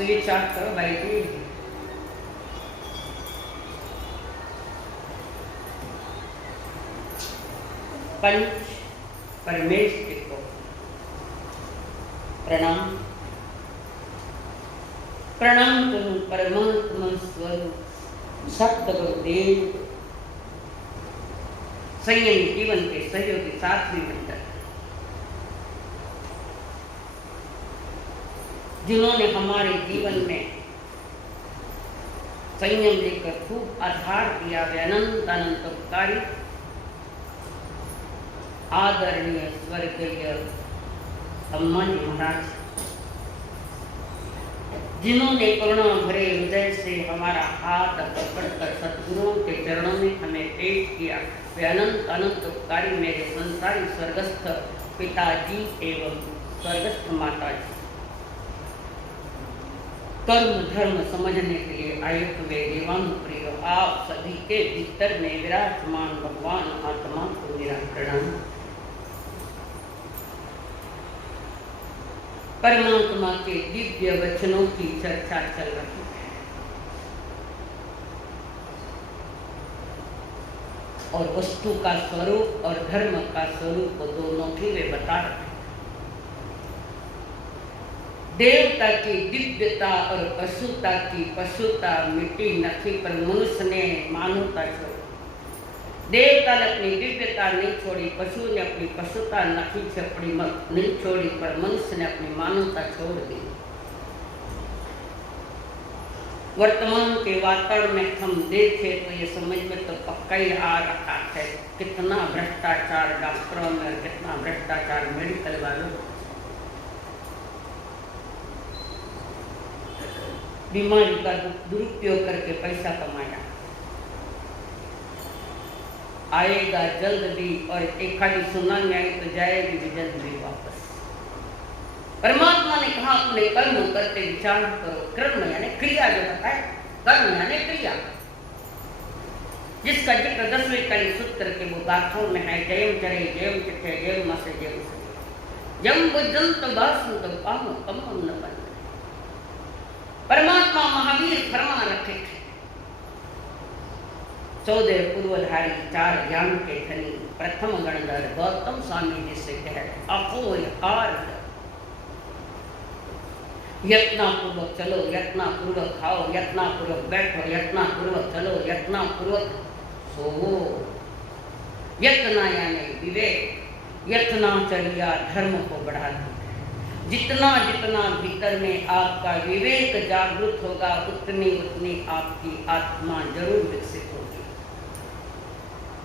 Switch off करो भाई जी। पंच परमेश को प्रणाम। प्रणाम करूं परमात्मा स्वरूप सतगुरुदेव संयमी जीवन के सहयोगी साथी मिलकर, जिन्होंने हमारे जीवन में संयम देकर खूब आधार दिया वे अनंत अनंत उपकारी आदरणीय स्वर्गीय सम्मान्य महाराज, जिन्होंने करुणा भरे हृदय से हमारा हाथ पकड़कर सतगुरुओं के चरणों में हमें पेश किया, वे अनंत अनंत उपकारी मेरे संसारी स्वर्गस्थ पिताजी एवं स्वर्गस्थ माताजी, कर्म धर्म समझने के लिए आए हुए देवानुप्रिय आप सभी के भीतर में विराजमान भगवान आत्मा को मेरा प्रणाम। परमात्मा के दिव्य वचनों की चर्चा चल रही है और वस्तु का स्वरूप और धर्म का स्वरूप दोनों ही वे बता रहे हैं। देवता की दिव्यता और पशुता की पशुता मिट्टी नखी पर मनुष्य ने मानवता छोड़ी। देवता ने अपनी दिव्यता नहीं छोड़ी, पशु ने अपनी पशुता नखी से अपनी नहीं छोड़ी, पर मनुष्य ने अपनी मानवता छोड़ दी। वर्तमान के वातावरण में हम देखें तो ये समझ में तो पक्का ही आ रहा है कितना भ्रष्टाचार डॉक्टरों में और कितना भ्रष्टाचार मेडिकल वालों में। बीमारी का दुरुपयोग करके पैसा कमाया, आएगा जल्द भी और एक खाली सुनामी आई तो जाएगी भी जल्द भी वापस। परमात्मा ने कहा अपने कर्म करते विचार करो। कर्म यानी क्रिया, जो बताए कर्म यानी क्रिया, जिसका जिक्र 10वें कली सूत्र के वो गाथों में है। जयम चरे जयम चिठे जयम मसे जयम से जम बुजंत बासंत पाम कम न बन। परमात्मा महावीर फरमा रखे थे, 14 पूर्वधारी 4 ज्ञान के धनी प्रथम गणधर गौतम स्वामी जी से कह अपोय हार, यत्नापूर्वक चलो, यत्नापूर्वक खाओ, यत्नापूर्वक बैठो, यत्नापूर्वक चलो, यत्नापूर्वक सोवो। यत्ना यानी विवेक, यत्नाचर्या धर्म को बढ़ाती है। जितना जितना भीतर में आपका विवेक जागृत होगा उतनी उतनी आपकी आत्मा जरूर विकसित होगी।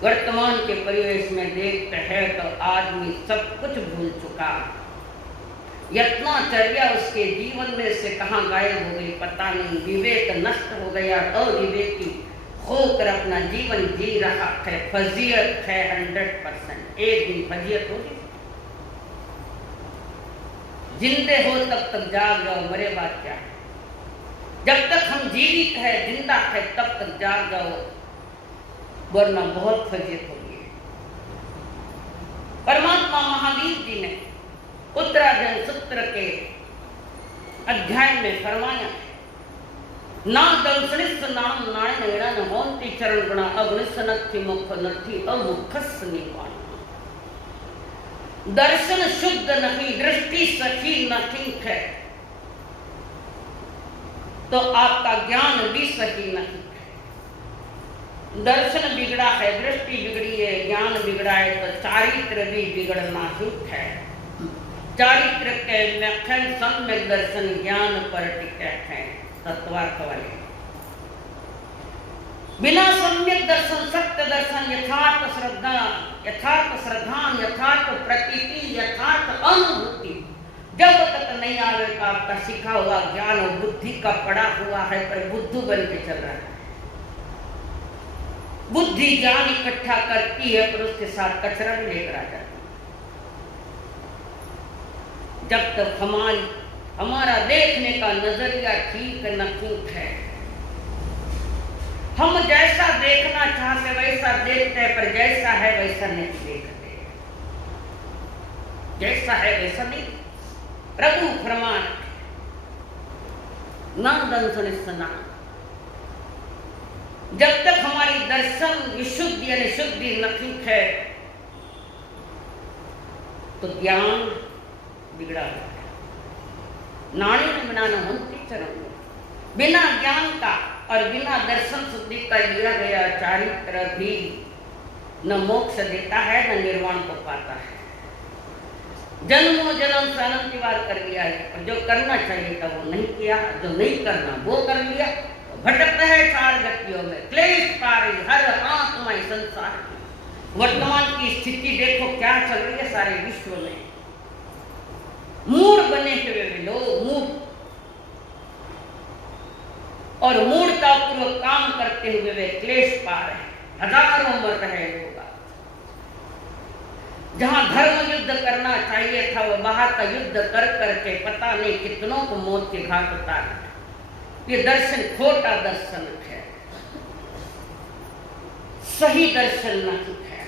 वर्तमान के परिवेश में देखते हैं तो आदमी सब कुछ भूल चुका। यत्नाचर्या उसके जीवन में से कहाँ गायब हो गई पता नहीं। विवेक नष्ट हो गया, अविवेकी होकर अपना जीवन जी रहा है। फजीयत है 100%। एक दिन फजीयत होगी। जिंदे हो तब तक जाग जाओ, मरे बात क्या है। जब तक हम जीवित है जिंदा है तब तक जाग जाओ, वरना बहुत फजीयत होगी। परमात्मा महावीर जी ने उत्तराधन सूत्र के अध्याय में फरमाया, ना दंसनिस नाम नारायण विड़न होंती चरण गुणा अगुनिस नथी मुख नथी अमुखस निवान। दर्शन शुद्ध नहीं, दृष्टि सखी नहीं है तो आपका ज्ञान भी सही नहीं है। दर्शन बिगड़ा है, दृष्टि बिगड़ी है, ज्ञान बिगड़ा है तो चारित्र भी बिगड़ना ही है। चारित्र के व्याख्यान सम्यक दर्शन ज्ञान पर टिके हैं तत्वार्थ वाले। बिना सम्यक दर्शन, सत्य दर्शन, यथार्थ श्रद्धा, यथार्थ श्रद्धान, यथार्थ प्रतीति, यथार्थ अनुभूति जब तक नहीं आवेगा आपका सीखा हुआ ज्ञान और बुद्धि का पड़ा हुआ है पर बुद्धू बन के चल रहा है। बुद्धि ज्ञान इकट्ठा करती है पर उसके साथ कचरा भी लेकर आ जाती है। जब तक हमारा देखने का नजरिया ठीक न ठीक है, हम जैसा देखना चाहते वैसा देखते हैं पर जैसा है वैसा नहीं देखते। जैसा है वैसा नहीं। प्रभु फरमान न दंशन स्नान। जब तक हमारी दर्शन विशुद्धि यानी शुद्धि नहीं है तो ज्ञान बिगड़ा है। नाणी में बिना न होती चरण, बिना ज्ञान का और बिना दर्शन शुद्धि का लिया गया चारित्र भी न मोक्ष देता है न निर्वाण को पाता है। जन्मों जन्म से अनंत बार कर लिया है, और जो करना चाहिए था वो नहीं किया, जो नहीं करना वो कर लिया, तो भटक रहे चार गतियों में, क्लेश पारी हर आत्मा संसार की। वर्तमान की स्थिति देखो क्या चल रही है सारे विश्व में। मूड बने हुए लोग मूड और मूर्खता पूर्वक काम करते हुए वे क्लेश पा रहे हैं, हजारों मर रहे लोग। जहां धर्म युद्ध करना चाहिए था वो बाहर का युद्ध कर करके पता नहीं कितनों को मौत के घाट उतार। ये दर्शन खोटा दर्शन है, सही दर्शन नहीं है।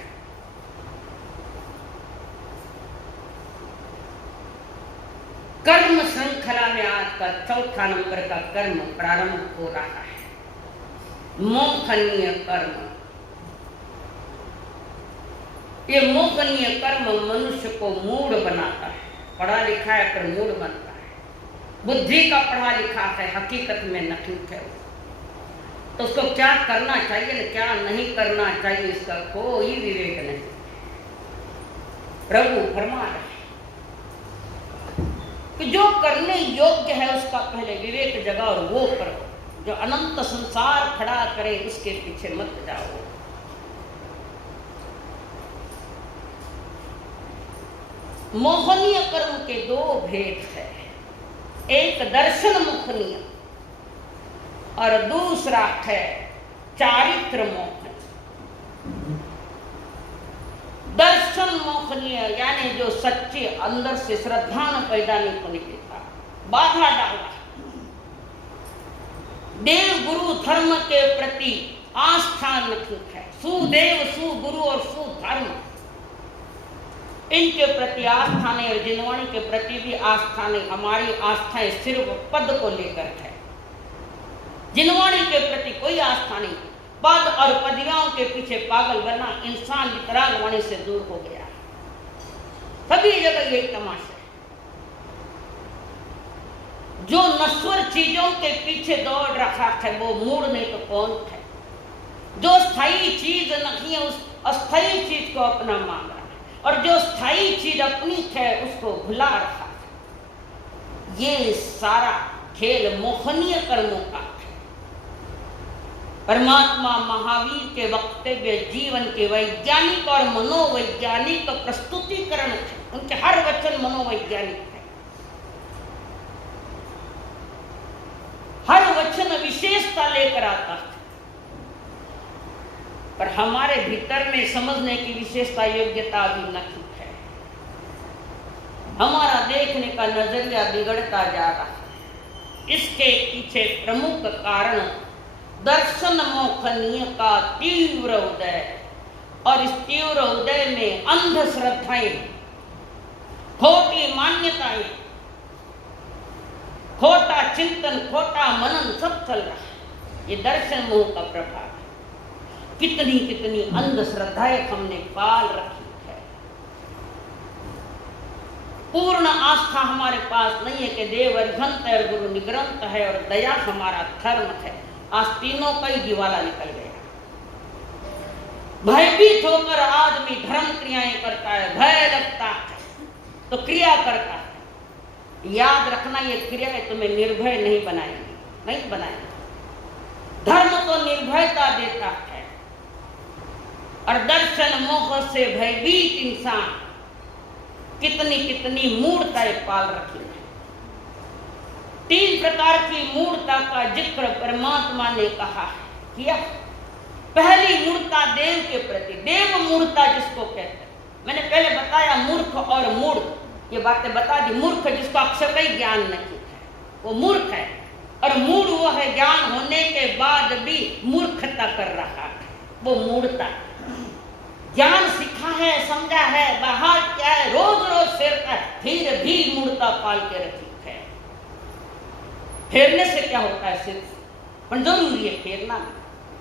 कर्म श्रृंखला में आज का चौथा नंबर का कर्म प्रारंभ हो रहा है, मोहनीय कर्म। ये मोहनीय कर्म मनुष्य को मूढ़ बनाता है। पढ़ा लिखा है पर मूढ़ बनता है। बुद्धि का पढ़ा लिखा है, हकीकत में नहीं है। तो उसको क्या करना चाहिए न क्या नहीं करना चाहिए इसका कोई विवेक नहीं। प्रभु फरमा रहे कि जो करने योग्य है उसका पहले विवेक जगा और वो करो। जो अनंत संसार खड़ा करे उसके पीछे मत जाओ। मोहनीय कर्म के दो भेद है, एक दर्शन मोहनीय और दूसरा है चारित्र मोहनीय। दर्शन मोहनीय यानी जो सच्चे अंदर से श्रद्धा न पैदा नहीं होने देता, बाधा डाला, देव गुरु धर्म के प्रति आस्था नहीं है। सुदेव सुगुरु और सुधर्म इनके प्रति आस्था नहीं और जिनवाणी के प्रति भी आस्था नहीं। हमारी आस्थाएं सिर्फ पद को लेकर है, जिनवाणी के प्रति कोई आस्था नहीं। पद और पदियाओं के पीछे पागल बना इंसान वितराग वाणी से दूर हो गया। सभी जगह यही तमाशा है। जो नश्वर चीजों के पीछे दौड़ रहा है वो मूड नहीं तो कौन है। जो स्थायी चीज नहीं है उस अस्थायी चीज को अपना मान रहा है, और जो स्थायी चीज अपनी है उसको भुला रहा है। ये सारा खेल मोहनीय कर्मों का है। परमात्मा महावीर के वक्तव्य जीवन के वैज्ञानिक और मनोवैज्ञानिक प्रस्तुतिकरण है। उनके हर वचन मनोवैज्ञानिक है, हर वचन विशेषता लेकर आता है। पर हमारे भीतर में समझने की विशेषता योग्यता भी नहीं है। हमारा देखने का नजरिया बिगड़ता जा रहा है। इसके पीछे प्रमुख कारण दर्शन मोहनीय का तीव्र उदय, और इस तीव्र उदय में अंधश्रद्धाएं, खोटी मान्यताएं, खोटा चिंतन, खोटा मनन सब चल रहा है। ये दर्शन मोह का प्रभाव है। कितनी कितनी अंधश्रद्धाएं हमने पाल रखी है। पूर्ण आस्था हमारे पास नहीं है कि देव अर्घंत है और गुरु निग्रंथ है और दया हमारा धर्म है। आज तीनों का ही दिवाला निकल गया। भयभीत होकर आदमी धर्म क्रियाएं करता है, भय लगता है तो क्रिया करता है। याद रखना ये क्रियाएं तुम्हें निर्भय नहीं बनाएंगी, नहीं बनाएंगी। धर्म तो निर्भयता देता है, और दर्शन मोह से भयभीत इंसान कितनी कितनी मूढ़ताएं पाल रखी है। 3 प्रकार की मूढ़ता का जिक्र परमात्मा ने कहा किया। पहली मूढ़ता देव के प्रति, देव मूढ़ता जिसको कहते हैं। मैंने पहले बताया मूर्ख और मूढ़, ये बातें बता दी। मूर्ख जिसको अक्षर का ही ज्ञान नहीं है वो मूर्ख है, और मूढ़ वो है ज्ञान होने के बाद भी मूर्खता कर रहा है, वो मूढ़ता। ज्ञान सीखा है, समझा है, बाहर क्या है, रोज रोज फेरता है, फिर भी मूढ़ता पाल के रखी है। फेरने से क्या होता है सिर्फ, पर जरूरी है फेरना,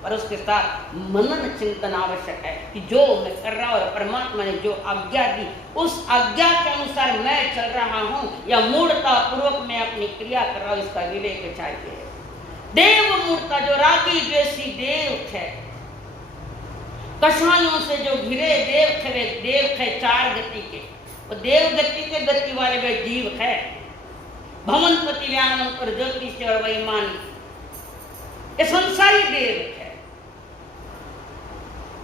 पर उसके साथ मनन चिंतन आवश्यक है कि जो मैं कर रहा हूं और परमात्मा ने जो आज्ञा दी उस आज्ञा के अनुसार मैं चल रहा हूं या मूढ़ता पूर्वक मैं अपनी क्रिया कर रहा हूं, इसका विवेक चाहिए। देव मूढ़ता जो रागी द्वेषी देव है, कषायों से जो घिरे देव है चार गति के, वो देव गति के गति वाले वे जीव है। भवनपति व्यानम पर ज्योतिष और वैमानी, ये संसारी देव है,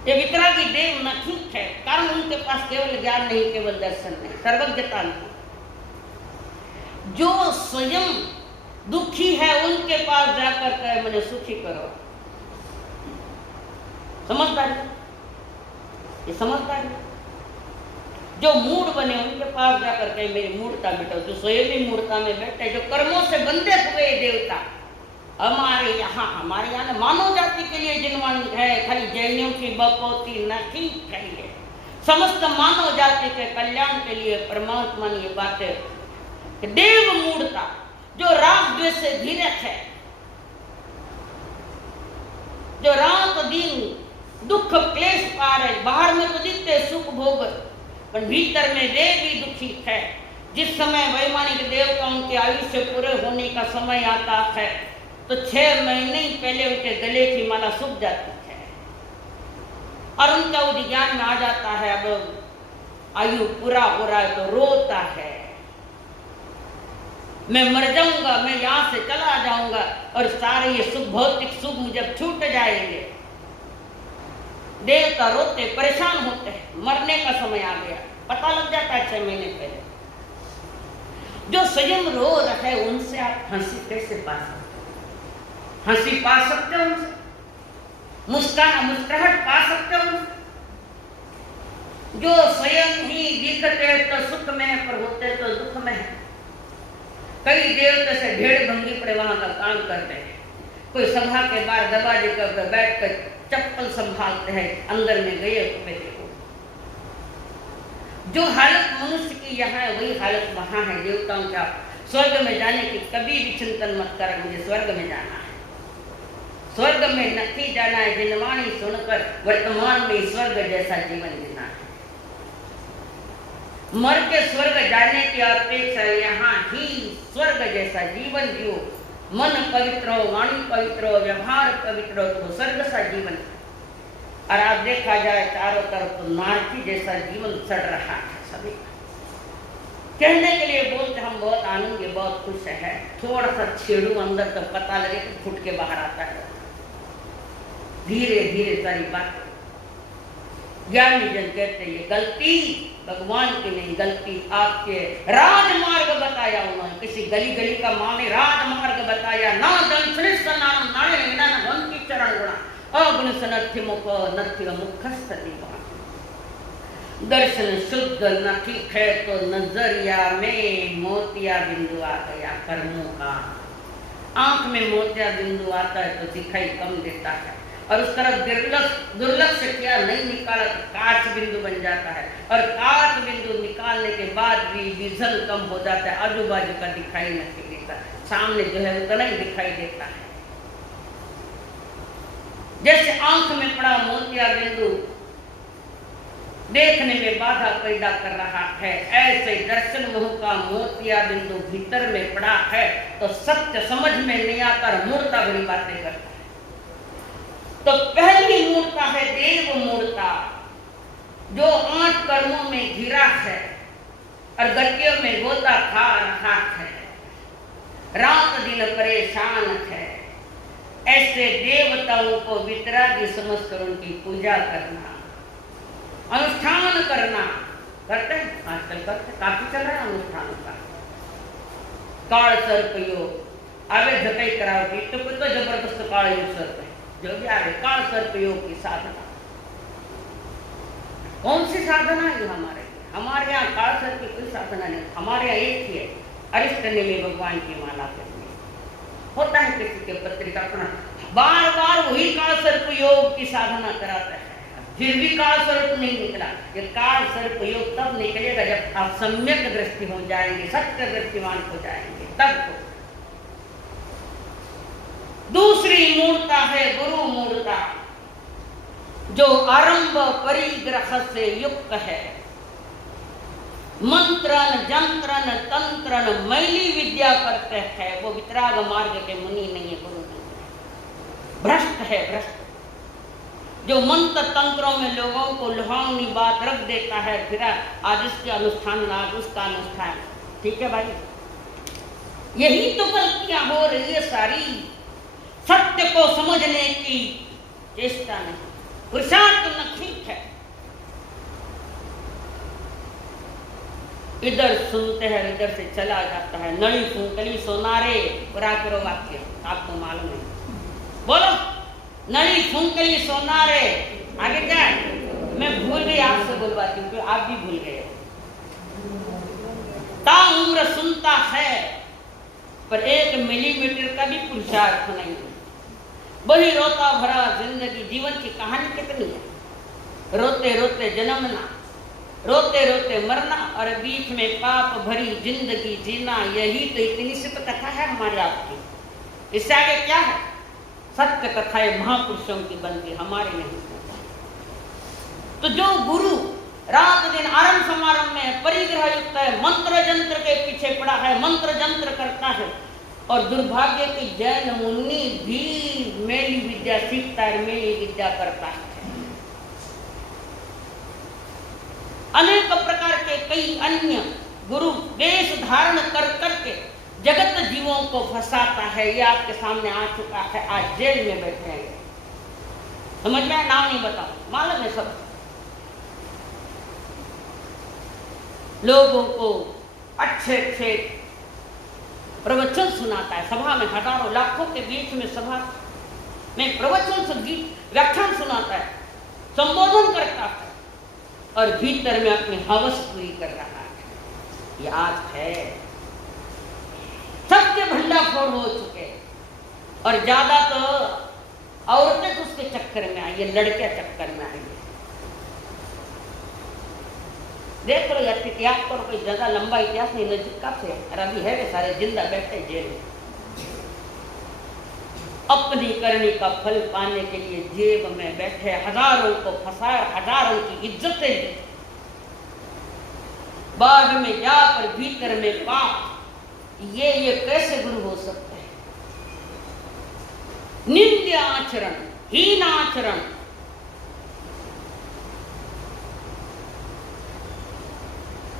ये वितरागी देव न ठीक है, कारण उनके पास केवल ज्ञान नहीं, केवल दर्शन नहीं, सर्वज्ञता नहीं। जो स्वयं दुखी है उनके पास जाकर कहे मुझे सुखी करो, समझदारी, ये समझदारी। जो मूढ़ बने उनके पास जाकर कहे मेरी मूढ़ता मिटाओ, जो स्वयं भी मूढ़ता में बैठे, जो कर्मों से बंधे हुए देवता। हमारे यहाँ मानव जाति के लिए जिनवाणी है, खाली जैनियों की बपौती नहीं कही है, समस्त मानव जाति के कल्याण के लिए परमात्मा ने ये बातें कि देव मूढ़ता जो राग द्वेष से धीरज है, जो रात दिन दुख क्लेश पा रहे, बाहर में तो दिखते सुख भोग, पर भीतर में वे भी दुखी है। जिस समय वैमानिक देवता उनके आयुष्य पूरे होने का समय आता है तो 6 महीने ही पहले उनके गले की माला सूख जाती है और उनका वो ज्ञान में आ जाता है अब आयु पूरा हो रहा है, तो रोता है मैं मर जाऊंगा, मैं यहां से चला जाऊंगा और सारे ये सुख भौतिक सुख मुझे छूट जाएंगे। देवता रोते परेशान होते हैं, मरने का समय आ गया, पता लग जाता है 6 महीने पहले। जो स्वयं रो रहे उनसे आप हंसी कैसे पा सकते? हंसी पा सकते हो उनसे, मुस्कुराहट पा सकते हो उनसे? जो स्वयं ही दिखते तो सुख में है पर होते तो दुख में है। कई देवता से ढेड़ भंगी पर वहां का काम करते हैं, कोई सभा के बाहर दरवाजे पर बैठ कर चप्पल संभालते हैं, अंदर में गए हुए देखो। जो हालत मनुष्य की यहाँ है वही हालत वहां है देवताओं का। स्वर्ग में जाने की कभी भी चिंतन मत कर, मुझे स्वर्ग में जाना है, स्वर्ग में नहीं जाना है, जिनवाणी सुनकर वर्तमान में स्वर्ग जैसा जीवन जीना है। मर के स्वर्ग जाने की अपेक्षा यहाँ ही स्वर्ग जैसा जीवन जियो, मन पवित्र हो, वाणी पवित्र हो, व्यवहार पवित्र हो, तो स्वर्ग सा जीवन। और आप देखा जाए चारों तरफ तो नारकी जैसा जीवन चढ़ रहा है सभी। कहने के लिए बोलते हम बहुत आनंद, बहुत खुश है, थोड़ा सा छेड़ू अंदर तो पता लगे तो फुट के बाहर आता है। धीरे धीरे सारी बात ज्ञानी जन कहते ये गलती भगवान की नहीं, गलती आपके। राजमार्ग बताया उन्होंने, किसी गली गली का माने राजमार्ग बताया। ना जन श्रेष्ठनाम नाणे ना भंति चरण गुणा अग्नि सनथि मुख नथि मुखस्थ दीवान। दर्शन शुद्ध न ठीक है तो नजरिया में मोतिया बिंदु आ गया कर्मों का। आंख में मोतिया बिंदु आता है तो दिखाई कम देता है, और उस तरफ दुर्लक्ष्य किया नहीं निकाला तो काच बिंदु बन जाता है, और काच बिंदु निकालने के बाद भी विजन कम हो जाता है, आजू बाजू का दिखाई नहीं देता, सामने जो है उतना ही दिखाई देता है। जैसे आंख में पड़ा मोतिया बिंदु देखने में बाधा पैदा कर रहा है, ऐसे दर्शन मोह का मोतिया बिंदु भीतर में पड़ा है तो सत्य समझ में नहीं आता, मूर्ता भरी बातें करता है। तो पहली मूर्ता है देव मूर्ता, जो 8 कर्मों में घिरा है और गतियों में गोता खा रहा है, रात दिन परेशान है। ऐसे देवताओं को वितरागी समझकर उनकी पूजा करना, अनुष्ठान करना। करते हैं आजकल, करते काफी चल रहा है अनुष्ठान का। काल सर्प योग आवे झटई कराओगी तो जबरदस्त काल योग सर्प है जो भी आगे। काल सर्प योग की साधना, कौन सी साधना है हमारे यहाँ काल सर्प की कोई साधना नहीं। हमारे यहाँ एक ही है, अरिष्ट नेमी भगवान की माला करनी। होता है किसी के पत्रिका बार बार वही काल सर्प योग की साधना कराता है, फिर भी काल स्वरूप नहीं निकला। ये काल सर्प योग तब निकलेगा जब आप सम्यक दृष्टि हो जाएंगे, सत्य दृष्टिवान हो जाएंगे, तब तो। मूढ़ता है गुरु मूढ़ता, जो आरंभ परिग्रह से युक्त है। मंत्रन जंत्रन तंत्रन मैली विद्या करते हैं, वो वितराग मार्ग के मुनि नहीं है, गुरु नहीं है। भ्रष्ट है, भ्रष्ट। जो मंत्र तंत्रों में लोगों को लुहावनी बात रख देता है, फिर आज इसके अनुष्ठान, आज उसका अनुष्ठान। ठीक है भाई, यही तो गलतियां हो रही है सारी। सत्य को समझने की चेष्टा नहीं, पुरुषार्थ न ठीक है। इधर सुनते हैं, इधर से चला जाता है। नड़ी फूंकली सोनारे, पूरा करो वाक्य, आपको मालूम है। बोलो, नड़ी फूंकली सोनारे, आगे क्या है? मैं भूल गई, आपसे बुलवाती हूँ, आप भी भूल गए। ता उम्र सुनता है, पर 1 मिलीमीटर का भी पुरुषार्थ नहीं है। वही रोता भरा जिंदगी, जीवन की कहानी कितनी है। रोते रोते जन्मना, रोते रोते मरना, और बीच में पाप भरी जिंदगी जीना, यही तो इतनी सी तो कथा है हमारे आपकी। इससे आगे क्या है? सत्य कथाएं महापुरुषों की बनती, हमारे नहीं। तो जो गुरु रात दिन आरंभ समारंभ में परिग्रह युक्त है, मंत्र जंत्र के पीछे पड़ा है, मंत्र जंत्र करता है, और दुर्भाग्य की जैन मुनि भी मेली विद्या सीखता है, मेली विद्या करता है। अनेक प्रकार के कई अन्य गुरु वेश धारण कर करके जगत जीवों को फंसाता है। ये आपके सामने आ चुका है, आज जेल में बैठे हैं। समझ में? नाम नहीं बताऊं, मालूम है सब। लोगों को अच्छे अच्छे प्रवचन सुनाता है, सभा में हजारों लाखों के बीच में सभा में प्रवचन संगीत व्याख्यान सुनाता है, संबोधन करता है, और भीतर में अपनी हवस पूरी कर रहा है। ये आज है, सबके भंडाफोड़ हो चुके, और ज्यादा तो औरतें उसके चक्कर में आई, ये लड़के चक्कर में आई। देख लो यार, इतिहास पर कोई ज्यादा लंबा इतिहास नहीं, नजदीक कब से, और अभी है वे सारे जिंदा बैठे जेल में। अपनी करनी का फल पाने के लिए जेब में बैठे, हजारों को फंसाया, हजारों की इज्जतें, बाग में जा पर भीतर में पाप। ये कैसे गुरु हो सकते हैं? निंद्य आचरण, हीन आचरण।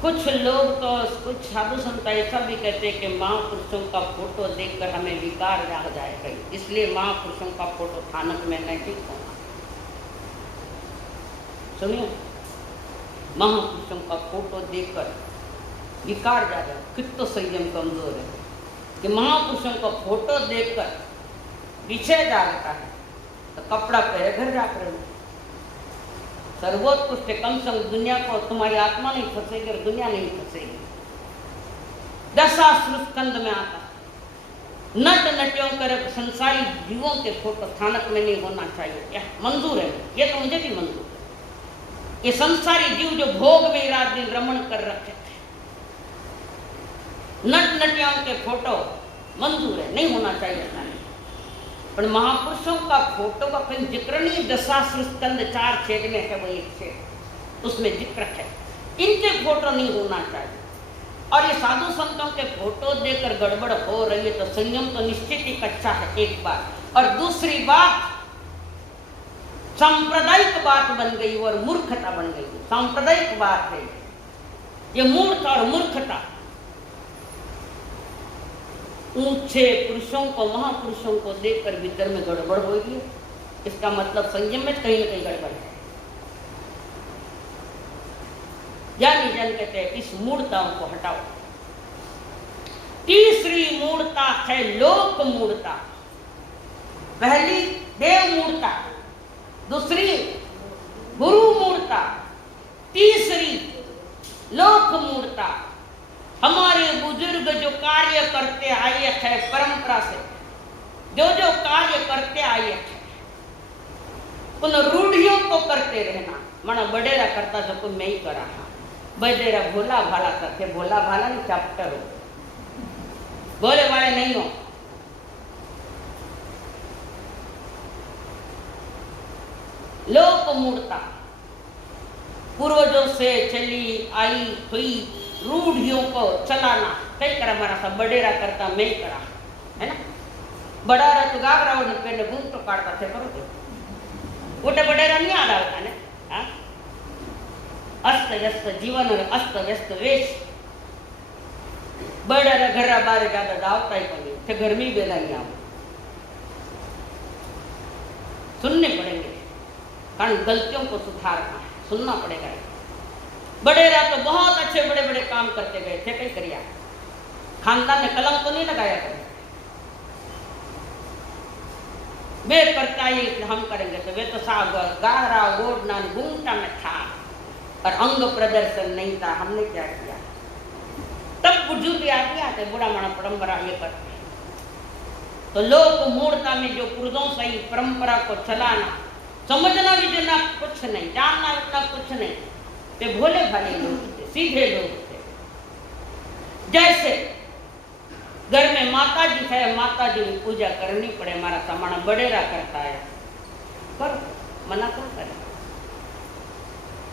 कुछ लोग तो, कुछ साधु संत ऐसा भी कहते हैं कि महापुरुषों का फोटो देखकर हमें विकार आ जाएगा, इसलिए महापुरुषों का फोटो थानक में नहीं ठीक होना। सुनिए, महापुरुषों का फोटो देखकर विकार जा जाए, कितना संयम कमजोर है कि महापुरुषों का फोटो देखकर विषय जागता है, तो कपड़ा पहले घर जाकर सर्वोत्कृष्ट, कम से कम दुनिया को तुम्हारी आत्मा नहीं फंसेगी और दुनिया नहीं फंसेगी। दशाश्रु स्कंद में आता है, नट नटियों कर संसारी जीवों के फोटो थानक में नहीं होना चाहिए। क्या मंजूर है? ये तो मुझे भी मंजूर है। ये संसारी जीव जो भोग में रात दिन रमण कर रखे थे, नट नटियों के फोटो मंजूर है, नहीं होना चाहिए था। पर महापुरुषों का फोटो का कहीं जिक्र नहीं। दशाश्रु स्कंद 4 छेद में है, वो एक छेद, उसमें जिक्र है। इनके फोटो नहीं होना चाहिए। और ये साधु संतों के फोटो देखकर गड़बड़ हो रही है, तो संयम तो निश्चित ही कच्चा है, एक बात। और दूसरी बात, सांप्रदायिक बात बन गई और मूर्खता बन गई। सांप्रदायिक बात है ये, मूर्खता और मूर्खता। ऊंचे पुरुषों को, महापुरुषों को देखकर भीतर में गड़बड़ होगी, इसका मतलब संयम में कहीं न कहीं गड़बड़ है। ज्ञानी जन कहते हैं इस मूढ़ताओं को हटाओ। तीसरी मूढ़ता है लोक मूढ़ता। पहली देव मूढ़ता, दूसरी गुरु मूढ़ता, तीसरी लोक मूढ़ता। हमारे बुजुर्ग जो कार्य करते आए हैं परंपरा से, जो जो कार्य करते आए हैं, उन रूढ़ियों को करते रहना। मना बडेरा करता सबको मैं ही करा, बडेरा भोला भाला करते, भोला भाला नहीं चैप्टर हो, भोले भाले नहीं हो। मूढ़ता, पूर्वजों से चली आई हुई रूढ़ियों को चलाना, कई करा मारा सा बडेरा करता मैं करा, है ना। बड़ा रहा तो गागरा और पहले घूम तो काटता थे, करो तो गोटे बडेरा नहीं आ रहा ने। अस्त व्यस्त जीवन और अस्त व्यस्त वेश, बड़ा घर बारे ज्यादा दावता ही पड़ी थे, गर्मी बेला नहीं आओ, सुनने पड़ेंगे, कारण गलतियों को सुधारना है, सुनना पड़ेगा। बडेरा तो बहुत अच्छे बड़े बड़े काम करते गए थे, कई करिया, खानदान ने कलम तो नहीं लगाया करें, वे करता ही हम करेंगे तो वे तो साग गारा गोडना घूंघटा में था और अंग प्रदर्शन नहीं था, हमने क्या किया। तब बुजुर्ग आगे आते, बुढ़ा माना परंपरा ये करते, तो लोक मूर्ता में जो पुरुषों से ही परंपरा को चलाना, समझना भी देना कुछ नहीं, जानना इतना कुछ नहीं, ते भोले भाले लोग थे, सीधे लोग थे। जैसे घर में माता जी है, माता जी की पूजा करनी पड़े, हमारा सामान बडेरा करता है, पर मना कौन करे।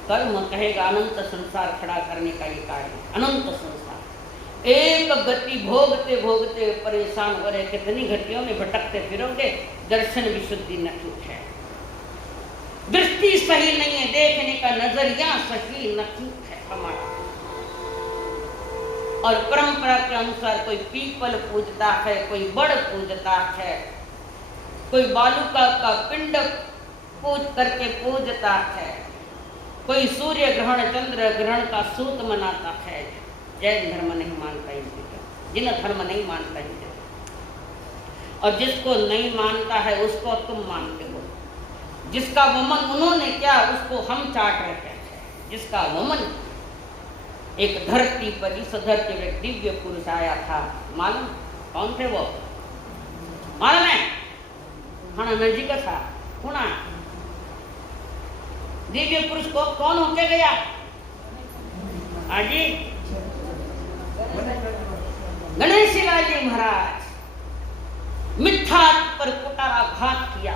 कर्म कहेगा अनंत संसार खड़ा करने का ये कार्य, अनंत संसार। एक गति भोगते भोगते परेशान हो रहे, कितनी गतियों में भटकते फिरोगे, दर्शन विशुद्धि न ठीक है, दृष्टि सही नहीं है, देखने का नजरिया सही न ठीक है हमारा। और परंपरा के अनुसार कोई पीपल पूजता है, कोई बड़ पूजता है, कोई बालूका का पिंड पूज करके पूजता है, कोई सूर्य ग्रहण चंद्र ग्रहण का सूत मनाता है। जैन धर्म नहीं मानता इनसे, जिन धर्म नहीं मानता इनसे, और जिसको नहीं मानता है उसको तुम मानते हो, जिसका वमन उन्होंने क्या उसको हम चाट रहे हैं। जिसका वमन एक धरती पर, इस धरती में एक दिव्य पुरुष आया था, मालूम कौन थे वो? मालूम है? हाँ नजीक था, सुना दिव्य पुरुष को कौन होके गया? आजी गणेश जी महाराज, मिथ्या पर कुटारा घात किया,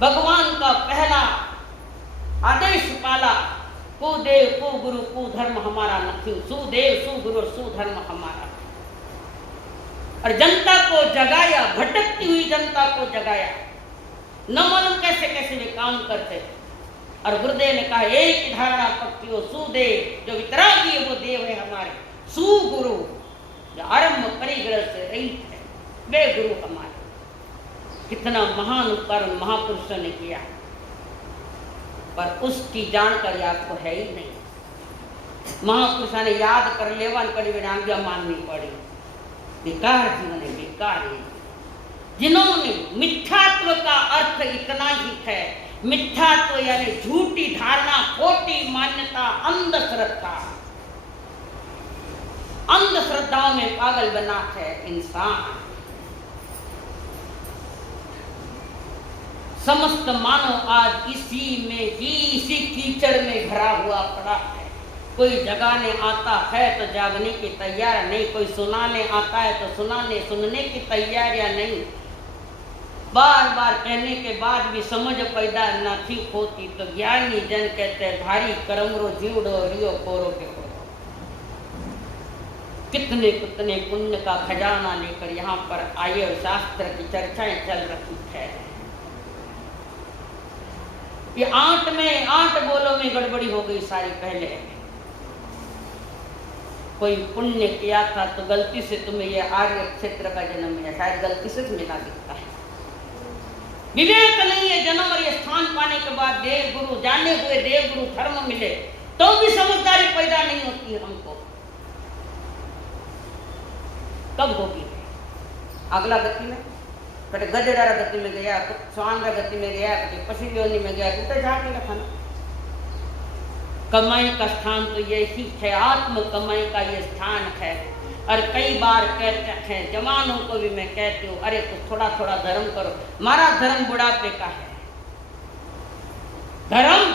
भगवान का पहला आदेश पाला, कुदेव कु गुरु कु धर्म हमारा नहीं, सुदेव सुगुरु सुधर्म हमारा। और जनता को जगाया, भटकती हुई जनता को जगाया, न मालूम कैसे कैसे वे काम करते। और गुरुदेव ने कहा एक ही धारणा पक्की हो, सुदेव जो वितरागी है वो देव है हमारे, सुगुरु जो आरंभ परिग्रह से रहित है वे गुरु हमारे। कितना महान उपकार महापुरुषों ने किया, पर उसकी जानकारी आपको है ही नहीं। महापुरुषों ने याद कर लेवन कड़ी आज्ञा माननी पड़ी, बेकार जीवन है, बेकार है। जिन्होंने मिथ्यात्व का अर्थ इतना ही है, मिथ्यात्व यानी झूठी धारणा, खोटी मान्यता, अंधश्रद्धा, अंधश्रद्धाओं में पागल बना है इंसान। समस्त मानव आज इसी में ही, इसी कीचड़ में भरा हुआ पड़ा है। कोई जगाने आता है तो जागने की तैयार नहीं, कोई सुनाने आता है तो सुनने की तैयार या नहीं। बार बार कहने के बाद भी समझ पैदा न थी होती, तो ज्ञानी जन कहते हैं भारी करमरो जीवड़ो रियो कोरो के कोरो। कितने कितने पुण्य का खजाना लेकर यहाँ पर आए और शास्त्र की चर्चाएं चल रही है। ये 8 बोलों में गड़बड़ी हो गई सारी। पहले कोई पुण्य किया था तो गलती से तुम्हें ये आर्य क्षेत्र का जन्म मिला, शायद गलती से मिला दिखता है। विवेक नहीं है, जन्म और ये स्थान पाने के बाद देव गुरु, जाने हुए देव गुरु धर्म मिले तो भी समझदारी पैदा नहीं होती है हमको। कब होगी? अगला गति में, कटे गजरा गति में गया, स्वांग गति में गया, कटे पशु योनि में गया, तो जाके रखा ना। कमाई का स्थान तो यही है, आत्म कमाई का ये स्थान है। और कई बार कहते हैं, जवानों को भी मैं कहती हूँ, अरे तो थोड़ा थोड़ा धर्म करो। हमारा धर्म बुढ़ापे का है, धर्म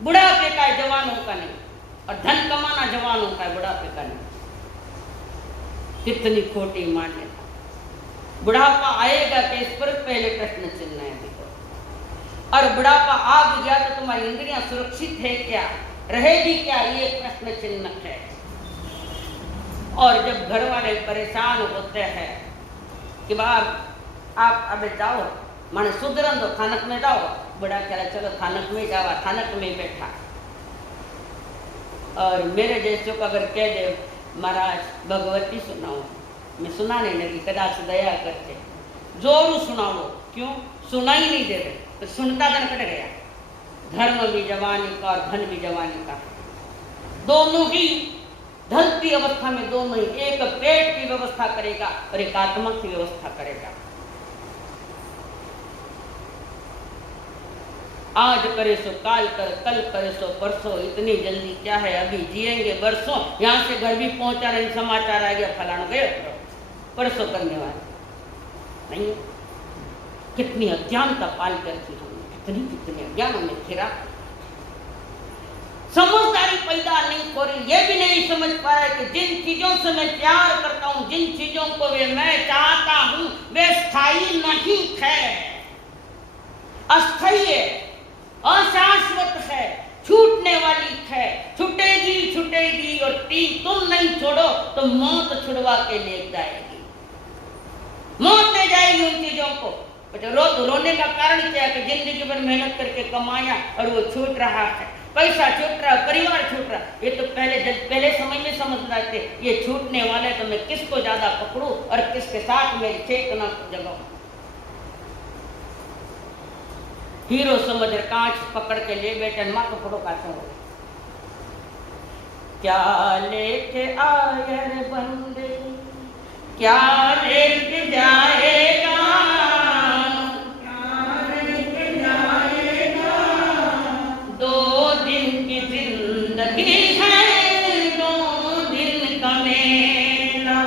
बुढ़ापे का है, जवानों का नहीं। और धन कमाना जवानों का है, बुढ़ापे का नहीं। कितनी खोटी मान्यता। बुढ़ापा आएगा कि इस पर पहले प्रश्न चिन्ह है। देखो और बुढ़ापा आ भी गया तो तुम्हारी इंद्रियां सुरक्षित है क्या, रहेगी क्या, ये प्रश्न चिन्ह है। और जब घर वाले परेशान होते हैं कि बाप आप अब जाओ माने सुधरन तो थानक में जाओ, बड़ा कह चलो थानक में जावा, थानक में बैठा। और मेरे जैसे को अगर कह दे महाराज भगवती सुनाओ, मैं सुनाने लगी, कदाच दया करके जोरू सुनाओ, क्यों सुना ही नहीं दे रहे, तो सुनता धन कट गया। धर्म भी जवानी का और धन भी जवानी का, दोनों ही ढलती अवस्था में, दोनों ही, एक पेट की व्यवस्था करेगा और एक आत्मा की व्यवस्था करेगा। आज करे सो काल कर, कल करे सो परसों, इतनी जल्दी क्या है, अभी जिएंगे बरसों। यहाँ से घर भी पहुंचा नहीं, समाचार आ गया फलाना गए, परसों करने वाले नहीं। कितनी अज्ञानता पाल कर की हमने, कितनी अज्ञानों में घिरा, समझदारी पैदा नहीं हो रही। ये भी नहीं समझ पाया कि जिन चीजों से मैं प्यार करता हूँ, जिन चीजों को वे मैं चाहता हूँ, वे स्थायी नहीं है, अस्थायी है, अशाश्वत है, छूटने वाली है, छूटेगी छूटेगी। और तुम नहीं छोड़ो तो मौत छुड़वा के ले जाएगी, मौत ले जाएगी उन चीजों को। रोने का कारण क्या है कि जिंदगी भर मेहनत करके कमाया और वो छूट रहा है, पैसा छूट रहा, परिवार छूट रहा। ये तो पहले समय में समझ रहे थे ये छूटने वाले, तो मैं किसको ज्यादा पकड़ूं और किसके साथ मेरी चेतना जगाऊं। हीरो समझ कांच पकड़ के ले बैठे, माँ को फोटो का छोड़ो। क्या लेके आए रे बंदे, क्या लेके जाएगा, क्या लेके जाएगा, 2 दिन की जिंदगी है, 2 दिन का मेला।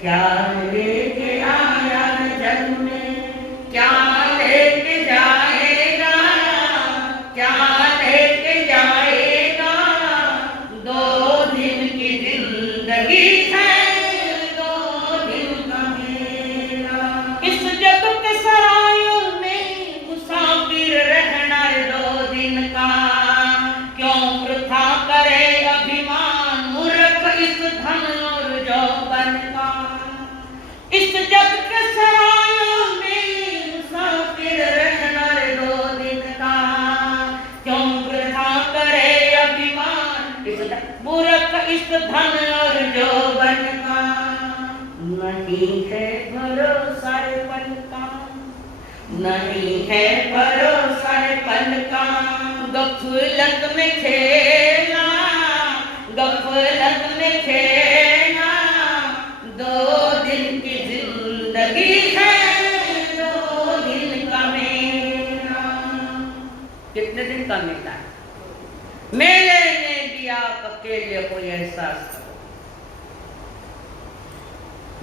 क्या लेके आया जग में, क्या लेके जाएगा, क्या लेके जाएगा, 2 दिन की जिंदगी है, 2 दिन का मेला। इस जग के सरायों में मुसाफिर रहना 2 दिन का, क्यों वृथा करे अभिमान मूर्ख इस धन और यौवन का। इस जग के सरायों में मुसाफिर रहना 2 दिन का, क्यों वृथा करे अभिमान इस मूर्ख इस धन और यौवन का। नहीं है भरोसा पल का, नहीं है भरोसा पल का, गफलत में खेला, गफलत में खेला, 2 दिन की जिंदगी है, 2 दिन का मेला। कितने दिन का मेला है? मेले में भी आप अकेले कोई एहसास करो।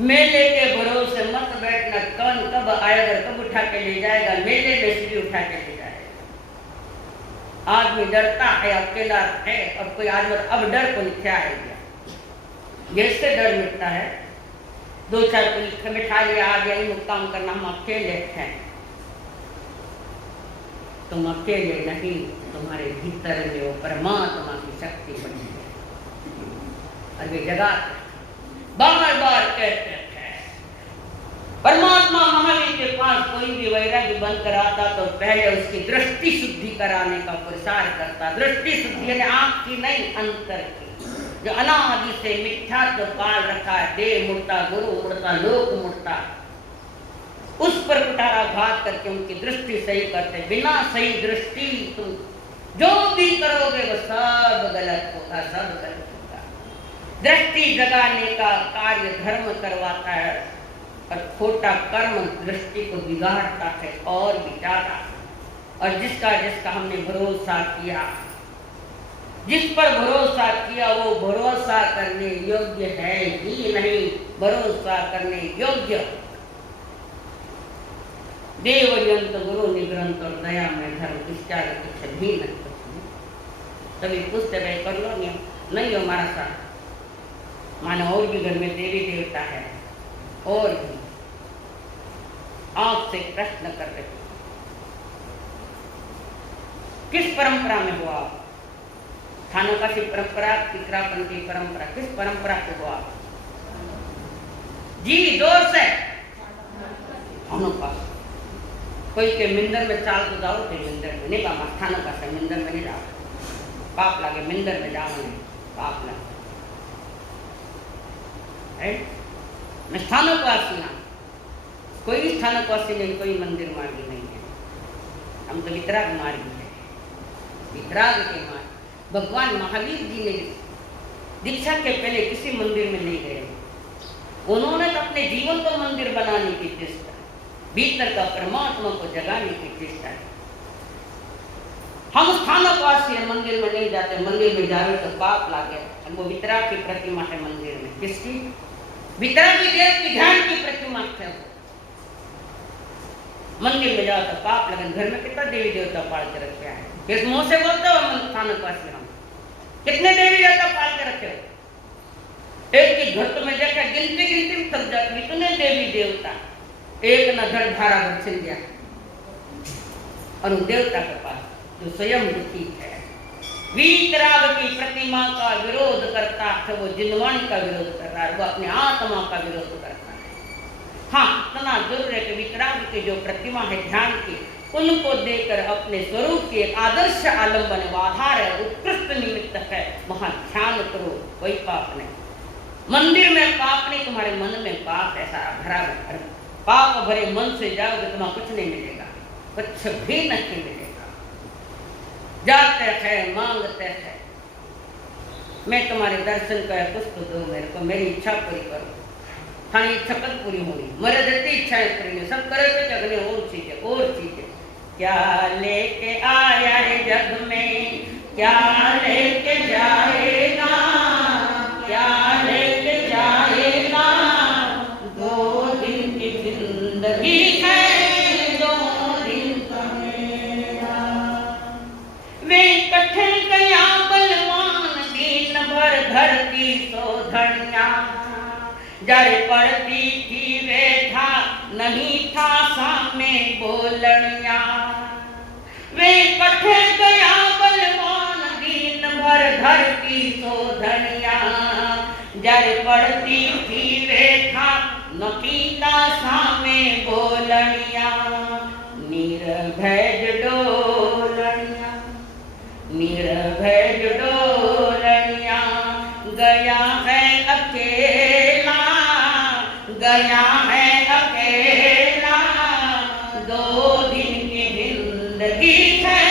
मेले के भरोसे मत बैठना, कौन कब आएगा, कब उठा के ले जाएगा, मेले में सीढ़ी उठा के ले जाएगा। आदमी डरता है, अकेला है, और कोई आदमी अब डर को क्या है गया, जैसे डर मिटता है, 2-4 को बिठा लिया, आ गया ही काम करना, हम अकेले हैं। तुम अकेले नहीं, तुम्हारे भीतर में वो परमात्मा की शक्ति बनी है। और वे जगह बार बार कहते हैं, परमात्मा महावीर के पास कोई भी वैरागी बनकर आता तो पहले उसकी दृष्टि शुद्धि कराने का प्रसार करता। दृष्टि शुद्धि यानी आंख की नहीं, अंतर की, जो अनादि से मिथ्या तो पाल रखा है, देह मुड़ता, गुरु मुड़ता, लोक मुड़ता, उस पर कुठाराघात करके उनकी दृष्टि सही करते। बिना सही दृष्टि तुम जो भी करोगे वो सब गलत होगा, सब गलत होगा। दृष्टि जगाने का कार्य धर्म करवाता है और खोटा कर्म दृष्टि को बिगाड़ता है और भी ज्यादा। और जिसका हमने भरोसा किया, जिस पर भरोसा किया वो भरोसा करने योग्य है ही नहीं, भरोसा करने योग्य देवयंत गुरु निग्रंथ और दया में धर्म इष्टा कुछ भी नहीं। तभी पूछते भाई कर लो नहीं हो हमारा साथ, मानो और भी घर में देवी देवता है, और भी आपसे प्रश्न कर रहे किस परंपरा में हो आप? थानोपासी परंपरा, तीसरापंथी परंपरा, किस परंपरा से हो आप? जी जोर से। थानोपासी। कोई के मिंदर में चाल तो जाओ थे, मिंदर में नहीं बाबा, थानोपासी मिंदर में नहीं जाओ, पाप लगे मिंदर में जाओ नहीं, पाप लगे। मैं स्थानोपासी हाँ, कोई स्थानोपासी नहीं, कोई मंदिर मार्गी नहीं है, हम तो वितराग मार्गी है, वितराग के मार्ग। भगवान महावीर जी ने दीक्षा के पहले किसी मंदिर में नहीं गए, उन्होंने तो अपने जीवन को मंदिर बनाने की चेष्टा, भीतर का परमात्मा को जगाने की चेष्टा। हम स्थानोपासी है, मंदिर में नहीं जाते, मंदिर में जावे तो पाप लागे। वो वितराग की प्रतिमा है मंदिर में, किसकी? वितरागी देव की ध्यान की प्रतिमा है। मंदिर में जाओ तो पाप लगे। घर में कितना देवी देवता पाल के रखे हैं, किस मुंह से बोलते हो? स्थानोपासी हम कितने देवी देवता पाल के रखे हो? एक ही घर में देखा, गिनती गिनती थक जाती, इतने देवी देवता, एक न घर धारा घर छिल गया। और उन देवता के पास जो स्वयं दुखी है, वीतराग की प्रतिमा का विरोध करता है, वो जिनवाणी का विरोध कर रहा है, वो अपने आत्मा का विरोध करता है। हाँ, इतना जरूर है कि वीतराग की जो प्रतिमा है ध्यान की, उनको देकर अपने स्वरूप की एक आदर्श आलम्बन व आधार है, उत्कृष्ट निमित्त है, वहां ध्यान करो, कोई पाप नहीं। मंदिर में पाप नहीं, तुम्हारे मन में पाप है सारा भरा भरा। पाप भरे मन से जाओगे तुम्हें कुछ नहीं मिलेगा, कुछ भी नहीं मिलेगा। जाते हैं, मांगते हैं, मैं तुम्हारे दर्शन कर, कुछ तो दो मेरे को, मेरी इच्छा पूरी करो। थानी इच्छा कब पूरी होनी? मरे देती इच्छाएं पूरी नहीं, सब करे थे जगने और चीजें। क्या लेके आया है जग में, क्या लेके जाएगा, क्या लेके जाएगा? 2 दिन की जिंदगी है, 2 दिन का मेरा। वे कठिन गया बलवान, दिन भर धरती शोधनिया, जड़ पड़ती थी वे था, नहीं था सामने बोलनिया। वे कठे गया बलवान, दिन भर धरती शोधनिया, जड़ पड़ती थी वे था, नहीं था सामने बोलनिया। निर्भय डोलनिया, निर्भय डोलनिया, गया है अकेला, गया है अकेला। 2 दिन की जिंदगी है,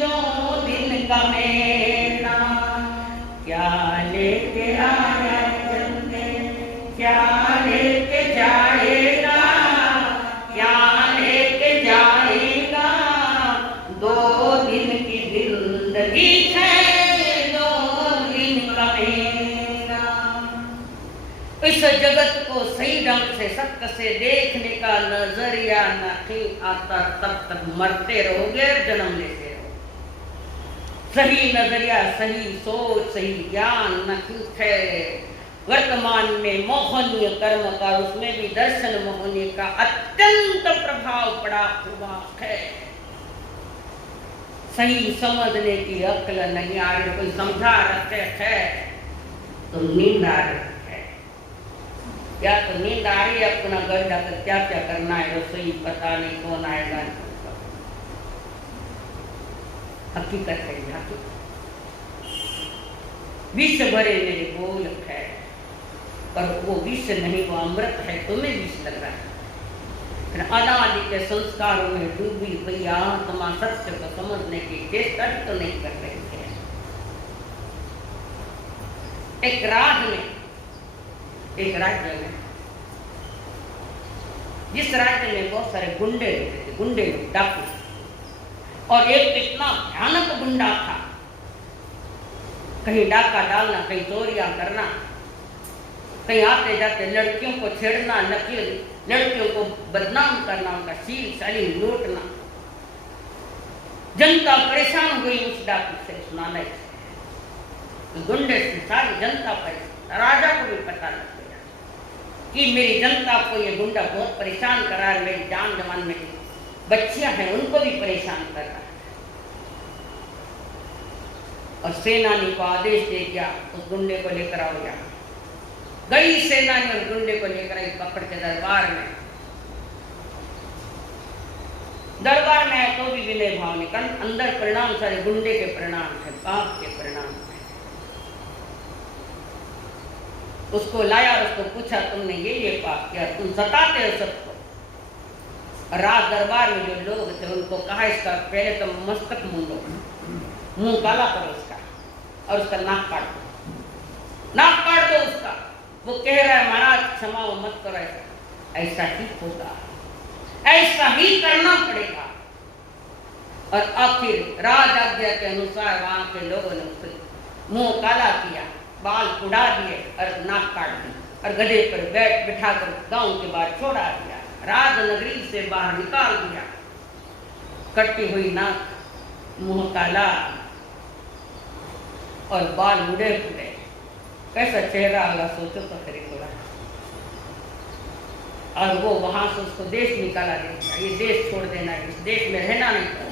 2 दिन का मेला। क्या लेके आया चलते, क्या लेके जाएगा, क्या लेके जाएगा? 2 दिन की जिंदगी है, 2 दिन का मेला। इस जगत को सही ढंग से सत्य से देखने का नजरिया नहीं आता, तब तक मरते रहोगे, जन्म लेते रहोगे। सही नजरिया, सही सोच, सही ज्ञान नहीं है। वर्तमान में मोहनीय कर्म का, उसमें भी दर्शन मोहनीय का अत्यंत प्रभाव पड़ा हुआ है। सही समझने की अक्ल नहीं आ रही, कोई समझा रखे है तो नींद आ रही है, या तो नींद आ रही है, अपना घर जाकर क्या क्या करना है रसोई पता नहीं, कौन आएगा। हकीकत है, हकीकत। विष भरे मेरे बोल है, पर वो विष नहीं, वो अमृत है, तुम्हें विष लग रहा है। अनादि के संस्कारों में डूबी हुई आत्मा सत्य को समझने की चेष्टा तो नहीं कर रही है। एक राज्य में जिस राज्य में बहुत सारे गुंडे रहते थे, गुंडे डाकू, और एक इतना भयानक गुंडा था, कहीं डाका डालना, कहीं चोरियां करना, कहीं आते जाते लड़कियों को छेड़ना, नकली लड़कियों को बदनाम करना, उनका शील शाली लूटना। जनता परेशान हुई उस डाकू से, उस नाले से, गुंडे से सारी जनता परेशान। राजा को भी पता लग गया कि मेरी जनता को ये गुंडा बहुत परेशान कर रहा है, मेरी जान जमान में बच्चियां हैं उनको भी परेशान कर रहा है। और सेनानी को आदेश दे दिया उस गुंडे को लेकर आओ यहाँ। गई सेनानी और गुंडे को लेकर आई पकड़ के दरबार में। दरबार में आए तो भी विनय भाव निकल, अंदर परिणाम सारे गुंडे के परिणाम थे, पाप के परिणाम थे। उसको लाया और उसको पूछा तुमने ये पाप किया, तुम सताते हो सबको। रात दरबार में जो लोग थे उनको कहा इसका पहले तो मस्तक मूंदो, मुंह काला करो इसका और उसका नाक काट दो, नाक काट दो उसका। वो कह रहा है महाराज क्षमा मत करो, ऐसा ही होगा, ऐसा ही करना पड़ेगा। और आखिर राज आज्ञा के अनुसार वहां के लोगों ने उससे मुंह काला किया, बाल उड़ा दिए और नाक काट दी और गधे पर बिठाकर गांव के बाहर छोड़ा दिया, राजनगरी से बाहर निकाल दिया। कटी हुई नाक, मुंह काला और बाल उड़े फुड़े, कैसा चेहरा होगा सोचो तो खरी थोड़ा। और वो वहां से उसको देश निकाला देगा, ये देश छोड़ देना, इस देश में रहना नहीं था।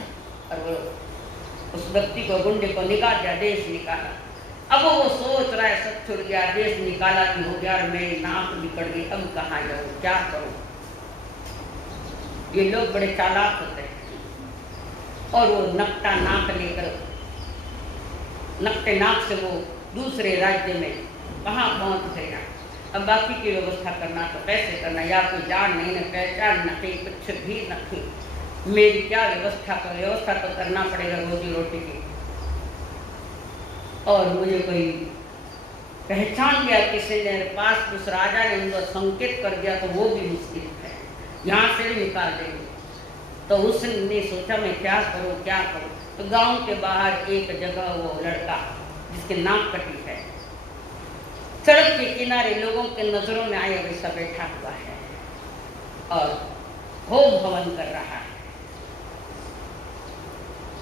और वो उस व्यक्ति को गुंडे को निकाल दिया, देश निकाला। अब वो सोच रहा है सब छुड़ गया, देश निकाला भी हो गया और मेरी नाक बिगड़ गई, अब कहाँ जाऊँ, क्या करूँ। ये लोग बड़े चालाक होते हैं और वो नकटा नाक लेकर, नकटे नाक से वो दूसरे राज्य में कहाँ पहुँच गया। अब बाकी की व्यवस्था करना तो कैसे करना, या कोई जान नहीं, न पहचान, न कहीं कुछ भी न थी। मेरी क्या व्यवस्था तो करना पड़ेगा रोजी रोटी की। और मुझे कोई पहचान गया किसी ने पास, उस राजा ने उनको संकेत कर दिया तो वो भी मुश्किल है, यहाँ से भी निकाल देंगे। तो उसने सोचा मैं क्या करूँ। तो गांव के बाहर एक जगह वो लड़का जिसके नाक कटी है, सड़क के किनारे लोगों के नजरों में आए वैसा बैठा हुआ है और होम हवन कर रहा है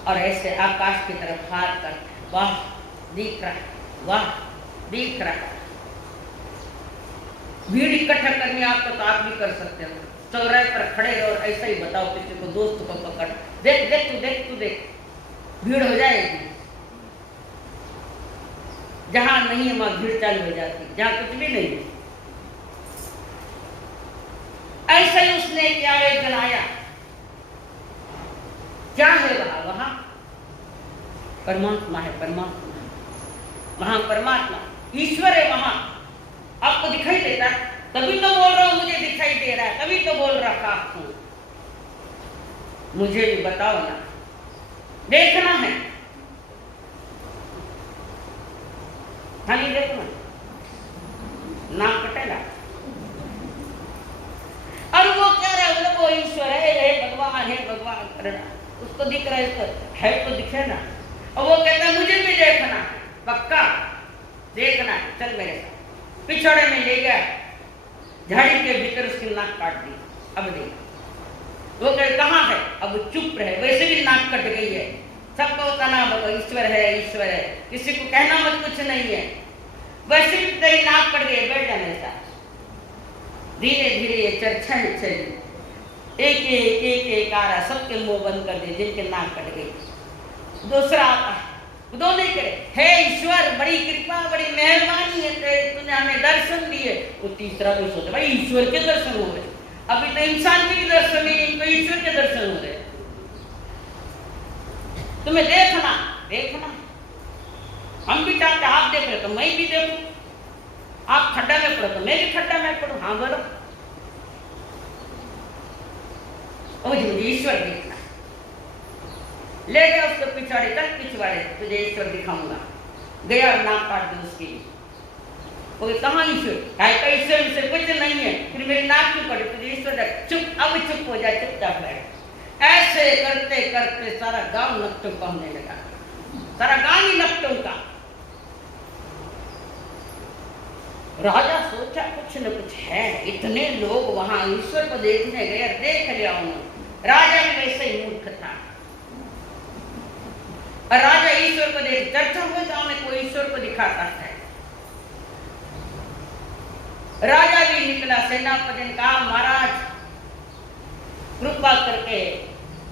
और ऐसे आकाश की तरफ हाथ कर, वाह दिख रहा है, वाह दिख रहा है। भीड़ इकट्ठा करनी आपको तो आप भी कर सकते हो, चौराहे पर खड़े रहो और ऐसा ही बताओ किसी को, दोस्त को पकड़, देख तू देख, भीड़ हो जाएगी। जहां नहीं है वहां भीड़ चालू हो जाती, जहां कुछ भी नहीं। ऐसा ही उसने क्या, एक जन आया, क्या है वहां परमात्मा है, परमात्मा वहां परमात्मा ईश्वर है, वहां आपको दिखाई देता है, तभी तो बोल रहा हूं मुझे दिखाई दे रहा है, तभी तो बोल रहा हूं। मुझे भी बताओ ना, देखना है, खाली देखना, नाक कटेगा। और वो कह रहा है वो ईश्वर है, भगवान करना, उसको दिख रहा है तो दिखे ना। और वो कहता है मुझे भी देखना, पक्का देखना, चल मेरे साथ। पिछड़े में ले गया, झाड़ी के भीतर उसकी नाक काट दी। अब देख, वो कहे कहाँ है, अब चुप रहे, वैसे भी नाक कट गई है, सबको कहना ईश्वर है, किसी को कहना मत कुछ नहीं है, वैसे भी तेरी नाक कट गई, बैठ जा मेरे साथ। धीरे धीरे ये चर्चा में चली, एक आ रहा, सबके मुंह बंद कर दिए जिनके नाक कट गई। दूसरा आता, दो नहीं करे, हे ईश्वर बड़ी कृपा, बड़ी मेहरबानी है, तूने हमें दर्शन दिए। वो तीसरा भी सोचा भाई ईश्वर के दर्शन हो रहे, अभी तो इंसान के भी दर्शन नहीं, इनको ईश्वर के दर्शन हो रहे। तुम्हें देखना, हम भी चाहते, आप देख रहे तो मैं भी देखूं, आप खड्डा में पड़ो तो मैं भी खड्डा में पड़ूं, हाँ बोलो। मुझे ईश्वर देखना, ले गया उसको पिछाड़े तक, पिछवाड़े तुझे ईश्वर दिखाऊंगा। गया और नाक काट दी उसकी। वो कहाँ ईश्वर है, तो ईश्वर कुछ नहीं है, फिर मेरी नाक क्यों कटी, तुझे ईश्वर चुप, अब चुप हो जाए, चुपचाप बैठ। ऐसे करते करते सारा गांव नकटों का होने लगा, सारा गांव ही नकटों का। राजा सोचा कुछ न कुछ है, इतने लोग वहां ईश्वर को देखने गए, देख लिया उन्होंने। राजा भी वैसे ही मूर्ख था, और राजा ईश्वर को देख, चर्चा हुई गांव में कोई ईश्वर को दिखाता है। राजा भी निकला, सेनापति ने कहा महाराज कृपा करके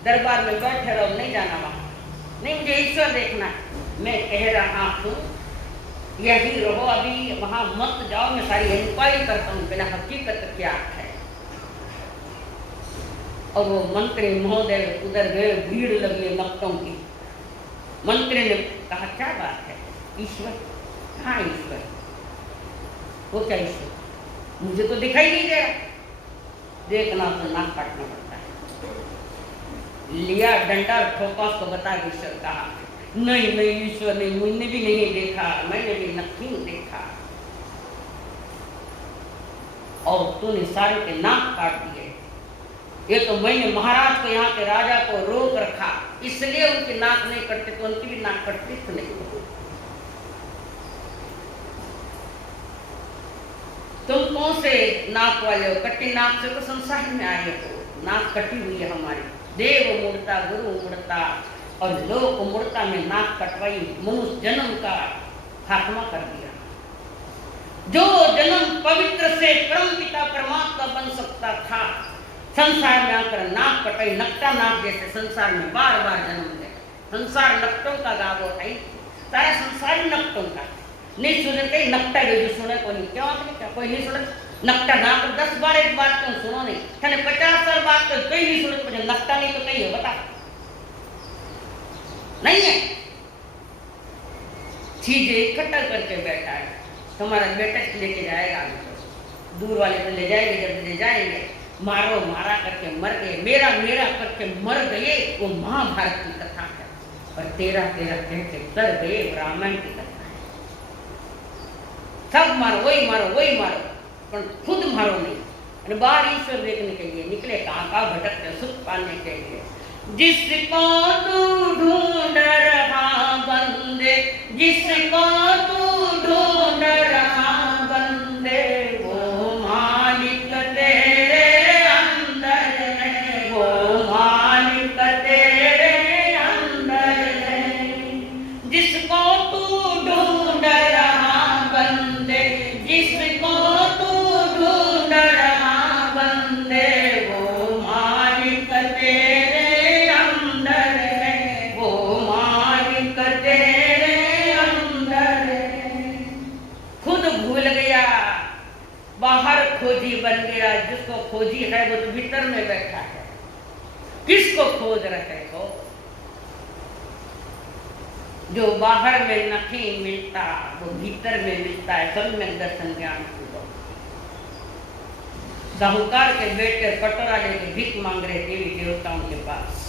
दरबार में बैठे रहो, नहीं जाना वहां, नहीं मुझे ईश्वर देखना है। मैं कह रहा हूँ यही रहो, अभी वहां मत जाओ, मैं सारी इंक्वायरी करता हूँ पहले हकीकत क्या है। और वो मंत्री महोदय उधर गए, भीड़ लगी है नक्तों की। मंत्री ने कहा क्या बात है, ईश्वर? हाँ ईश्वर। वो क्या ईश्वर? मुझे तो दिखाई नहीं दे रहा। देखना तो नाक काटना पड़ता है। लिया डंडा, ठोका, उसको बता ईश्वर कहा। नहीं नहीं ईश्वर नहीं, मैंने भी नहीं देखा, मैंने भी नहीं देखा। और तूने सारे के नाक काट दिए। ये तो मैंने महाराज को, यहाँ के राजा को रोक रखा, इसलिए उनकी नाक नहीं कटते, तो उनकी भी नाक कटती तो नहीं। तुम कौन से नाक वाले हो? कटी नाक से तो संसार में आए हो। नाक कटी हुई है हमारी। देव मुड़ता, गुरु मुड़ता और लोक मुड़ता में नाक कटवाई, मनुष्य जन्म का खात्मा कर दिया। जो जन्म पवित्र से परम पिता परमात्मा बन सकता था, संसार में आकर नाक कटाई। नकटा नाक जैसे संसार में बार बार जन्म ले। संसार नकटों का गावो है, सारा संसार ही नकटों का। नहीं सुने कहीं नकटा गई, जो सुने को नहीं, क्या क्या कोई नहीं सुने नकटा नाक। 10 बार एक बात क्यों सुनो नहीं, थाने 50 साल बात तो कहीं नहीं सुने, मुझे नकटा नहीं तो कहीं है, बता नहीं है। चीजें इकट्ठा करके बैठा है। तुम्हारा बेटा लेके जाएगा, दूर वाले तो ले जाएंगे, जब ले जाएंगे मारो मारा करके मर गए, मेरा मेरा करके मर गए। वो महाभारत की कथा है। और तेरा तेरा कहते कर गए, रामायण की कथा है। सब मारो, वही मारो, वही मारो, पर खुद मारो नहीं। बाहर ईश्वर देखने के लिए निकले, कहाँ कहाँ भटकते सुख पाने के लिए। जिसको तू ढूंढ रहा बंदे, जिसको तू ढूंढ रहा बंदे, वो मालिक तेरे अंदर है, वो मालिक तेरे अंदर है। जिसको तू ढूंढ रहा बंदे, जिसको तू ढूंढ रहा बंदे, वो मालिक तेरे अंदर है, वो मालिक तेरे अंदर है। खुद भूल गया, बाहर खोजी बन गया। जिसको खोजी है वो तो भीतर में बैठा है। किसको खोज रहे हो? जो बाहर में नहीं मिलता वो भीतर में मिलता है। सब में दर्शन ज्ञान को। साहूकार के बेटे कटोरा लेके भीख मांग रहे देवी देवताओं के पास।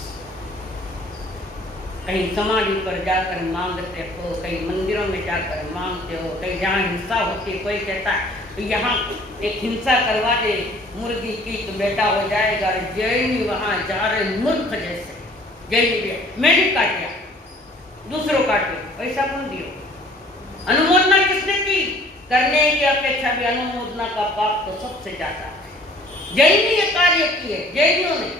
कहीं समाधि पर जाकर मांगते हो, कहीं मंदिरों में जाकर मांगते हो, कहीं जहाँ हिंसा होती, कोई कहता है तो यहाँ एक हिंसा करवा दे मुर्गी की तो बेटा हो जाएगा। जैनी वहां जा रहे मूर्ख जैसे। जैनी भी मैंने काटा, दूसरों काटे, पैसा कौन दियो? अनुमोदना किसने की? करने की अपेक्षा भी अनुमोदना का पाप तो सबसे ज्यादा है। जैनी ये कार्य किए, जैनियों ने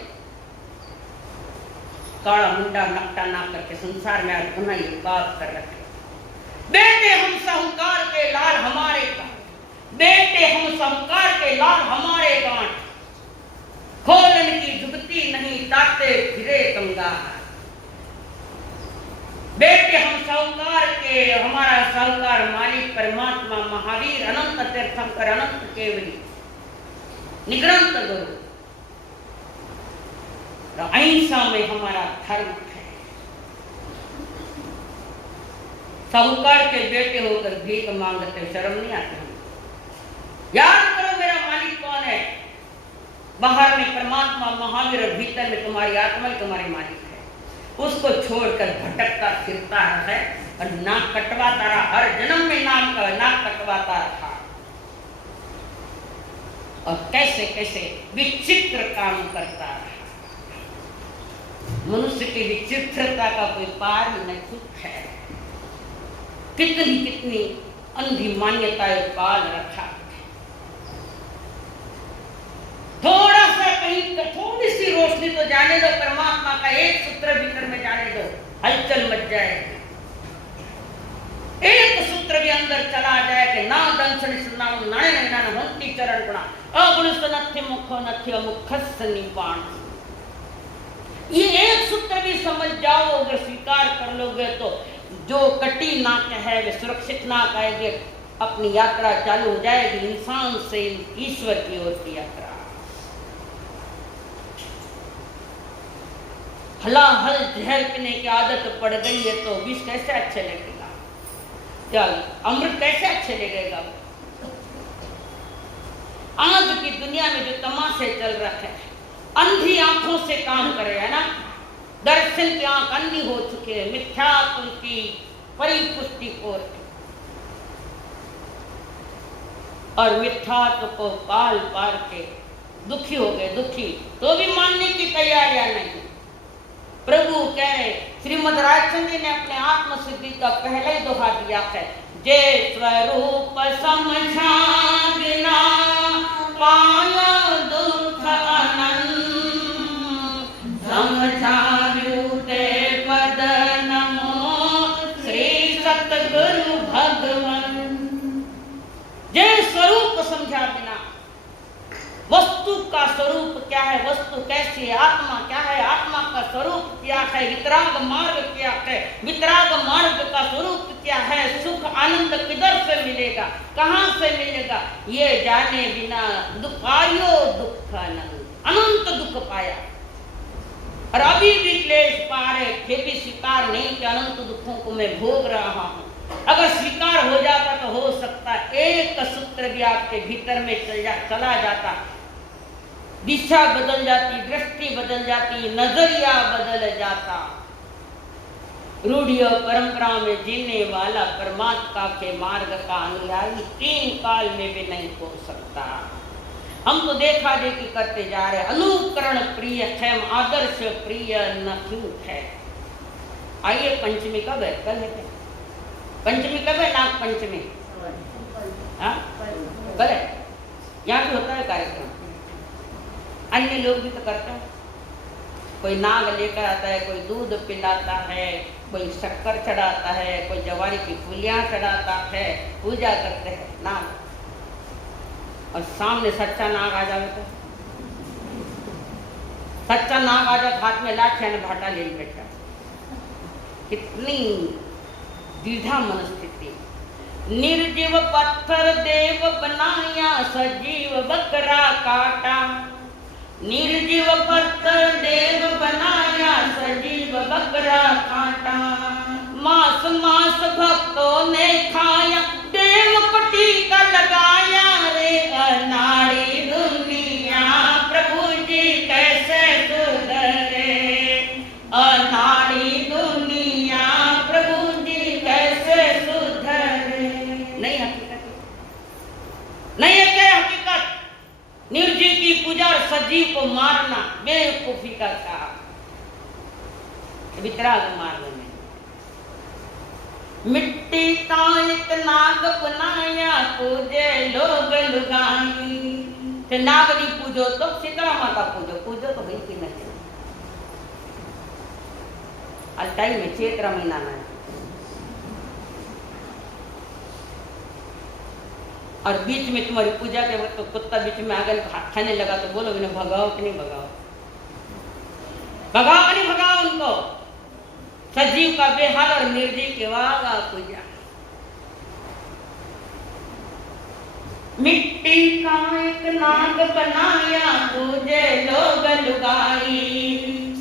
काला मुंडा नकटा ना करके संसार में पुनः ये पाप कर रखे। बेटे हम साहूकार के लाल हमारे गांठ, बेटे हम साहूकार के लाल हमारे गांठ, खोलन की जुगती नहीं ताते फिरे कंगार। बेटे हम साहूकार के, हमारा साहूकार मालिक परमात्मा महावीर अनंत तीर्थंकर अनंत केवली निग्रंथ गुरु। अहिंसा में हमारा धर्म है। साहूकार के बेटे होकर भीख मांगते शर्म नहीं आती? याद करो मेरा मालिक कौन है। बाहर में परमात्मा महावीर और भीतर में तुम्हारी आत्मा ही तुम्हारी मालिक है। उसको छोड़कर भटकता फिरता है और नाक कटवाता रहा। हर जन्म में नाम का नाक कटवाता रहा और कैसे कैसे विचित्र काम करता रहा। मनुष्य की विचित्रता का कोई पार ही नहीं है। कितनी कितनी अंधी मान्यताएं पाल रखा। थोड़ा सा कहीं थोड़ी सी रोशनी तो जाने दो, परमात्मा का एक सूत्र भीतर में जाने दो, हलचल मच जाएगी। एक सूत्र भी अंदर चला जाए कि ना दंशन सुनाम नए नैना होंती चरण गुणा अगुण नथ्य मुखो नथ्य मुखस निपाण। ये एक सूत्र भी समझ जाओ, अगर स्वीकार कर लोगे तो जो कटी नाक है वे सुरक्षित नाक आएगी, अपनी यात्रा चालू हो जाएगी इंसान से ईश्वर की ओर की यात्रा। हलाहल जहर पीने की आदत पड़ गई है तो विष कैसे अच्छे लगेगा, क्या अमृत कैसे अच्छे लगेगा। आज की दुनिया में जो तमाशे चल रहे हैं, अंधी आंखों से काम कर रहे हैं ना, दर्शन की आंख अंधी हो चुके हैं, मिथ्यात्व की परिपुष्टि हो रही और मिथ्यात्व को पाल पाल के दुखी हो गए, दुखी तो भी मानने की तैयारियां नहीं। प्रभु कह रहे, श्रीमद राजचंद्र जी ने अपने आत्मसिद्धि का पहला ही दोहा दिया है, जे स्वरूप समझा बिना पायो दुख अनंत, समझा ब्यूते पद नमो श्री सतगुरु भगवान। जे स्वरूप समझा बिना, वस्तु का स्वरूप क्या है, वस्तु कैसी है, आत्मा क्या है, आत्मा का स्वरूप क्या है, वितराग मार्ग क्या है, वितराग मार्ग का स्वरूप क्या है, सुख आनंद किधर से मिलेगा, कहां से मिलेगा, ये जाने बिना दुख आयो दुख अनंत दुख पाया। और अभी भी क्लेश पा रहे, फिर भी स्वीकार नहीं कि अनंत दुखों को मैं भोग रहा हूं। अगर स्वीकार हो जाता तो हो सकता एक सूत्र भी आपके भीतर में चला जाता, दिशा बदल जाती, दृष्टि बदल जाती, नजरिया बदल जाता। रूढ़ियों परंपरा में जीने वाला परमात्मा के मार्ग का अनुयायी 3 काल में भी नहीं हो सकता। हम तो देखा देखी करते जा रहे, अनुकरण प्रिय है, आदर्श प्रिय नहीं है। आइए पंचमी कब है, कल है पंचमी, कब है नाग पंचमी, कल है, यहाँ भी होता है कार्यक्रम, अन्य लोग भी तो करते हैं। कोई नाग लेकर आता है, कोई दूध पिलाता है, कोई शक्कर चढ़ाता है, कोई जवारी की फूलियां चढ़ाता है, पूजा करते हैं नाग। और सामने सच्चा नाग आ जाए तो, सच्चा नाग आ जाए हाथ में लाठी और भाटा ले बैठा। कितनी द्विधा मनस्थिति। निर्जीव पत्थर देव बनाया, सजीव बकरा काटा। निर्जीव पत्थर देव बनाया, सजीव बकरा काटा। मांस मांस भक्तों ने खाया, देव को टीका लगाया रे। अनाड़ी दुनिया प्रभु जी कैसे सुधरे, अनाड़ी दुनिया प्रभु जी कैसे सुधरे। नहीं हकीकत, नहीं है क्या हकीकत। निर्जीव की पूजा और सजीव को मारना बेवकूफी का काम, वितराग मार्ग में। मिट्टी का एक नाग बनाया, पूजे लोग लुगाई। तो नाग नहीं पूजो तो शीतला माता पूजो, पूजो तो भाई की नहीं। आज टाइम में चैत्र महीना में, और बीच में तुम्हारी पूजा के वक्त तो कुत्ता बीच में आगे खाने लगा तो बोलो इन्हें भगाओ कि नहीं भगाओ, भगाओ कि नहीं भगाओ उनको। सजीव का बेहाल और निर्जीव के वागा पूजा। मिट्टी का एक नाग बनाया, पूजे लोग लुगाई।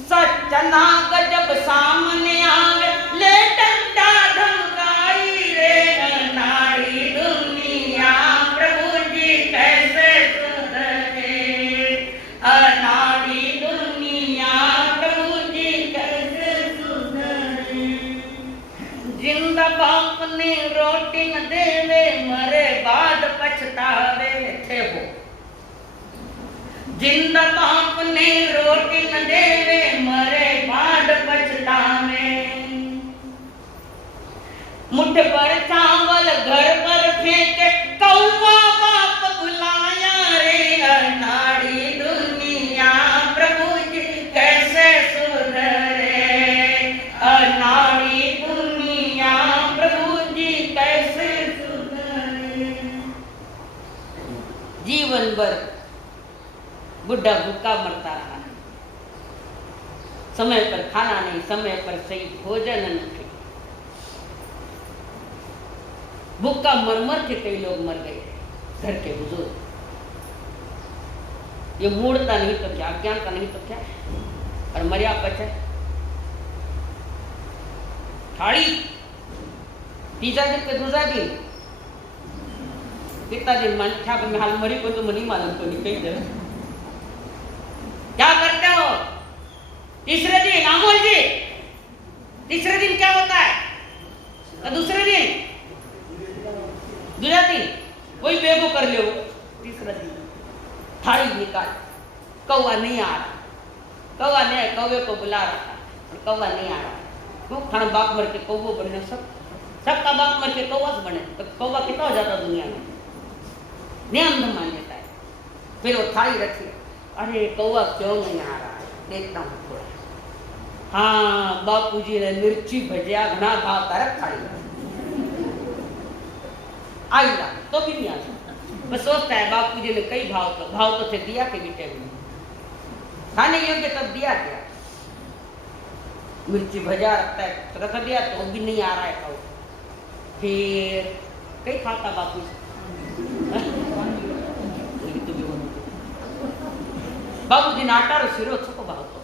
सच्चा नाग जब सामने आवे, ले डंडा धमकाई रे। अनाड़ी दुनिया प्रभु जी कैसे सुधरे, अनाड़ी दुनिया प्रभु जी कैसे सुधरे। जिंदा बाप ने रोटी न देवे, मरे बाद पछतावे थे वो। जिंदा बाप ने रोटी न देवे, मरे बाद पछतावे। मुठ पर चावल घर पर फेंके, कौवा बाप बुलाया रे। अनाड़ी दुनिया प्रभु जी कैसे सुधरे, अनाड़ी दुनिया प्रभु जी कैसे सुधरे। जीवन भर बुढ़ा भूखा मरता रहा, समय पर खाना नहीं, समय पर सही भोजन नहीं। भूखा मर के कई लोग मर गए घर के बुजुर्ग। ये मूढ़ता नहीं तो क्या, अज्ञानता नहीं तो क्या, और मर्या पचे थाली तीसरा दिन के दूसरा दिन कितना दिन मन था मैं हाल मरी को तो मनी मालूम तो नहीं कहीं दे क्या करते हो। तीसरे दिन अमोल जी, तीसरे दिन क्या होता है, दूसरे दिन दूसरा दिन वही बेगो कर लो। तीसरा दिन थाली निकाल, कौवा नहीं आ रहा, कौवा नहीं, कौवे को बुला रहा था और कौवा नहीं आ रहा। क्यों खाना बाप मर के कौवो बने, सबका बाप मर के कौवा बने तो कौवा कितना हो जाता दुनिया में, नियम मान्यता है। फिर वो थाली रखी, अरे कौवा क्यों नहीं आ रहा है, देखता हूँ थोड़ा। हाँ बापूजी ने मिर्ची भजिया घना भाव तारक थाली आएगा तो भी नहीं आ सकता। बस सोचता है बापूजी ने कई भाव तो थे दिया के बेटे में खाने योग्य तब दिया गया। मिर्ची भजा रखता है रख दिया तो भी नहीं आ रहा है कौ। फिर कई खाता बापू बाबूजी ने आटा सिरो छको भाव तो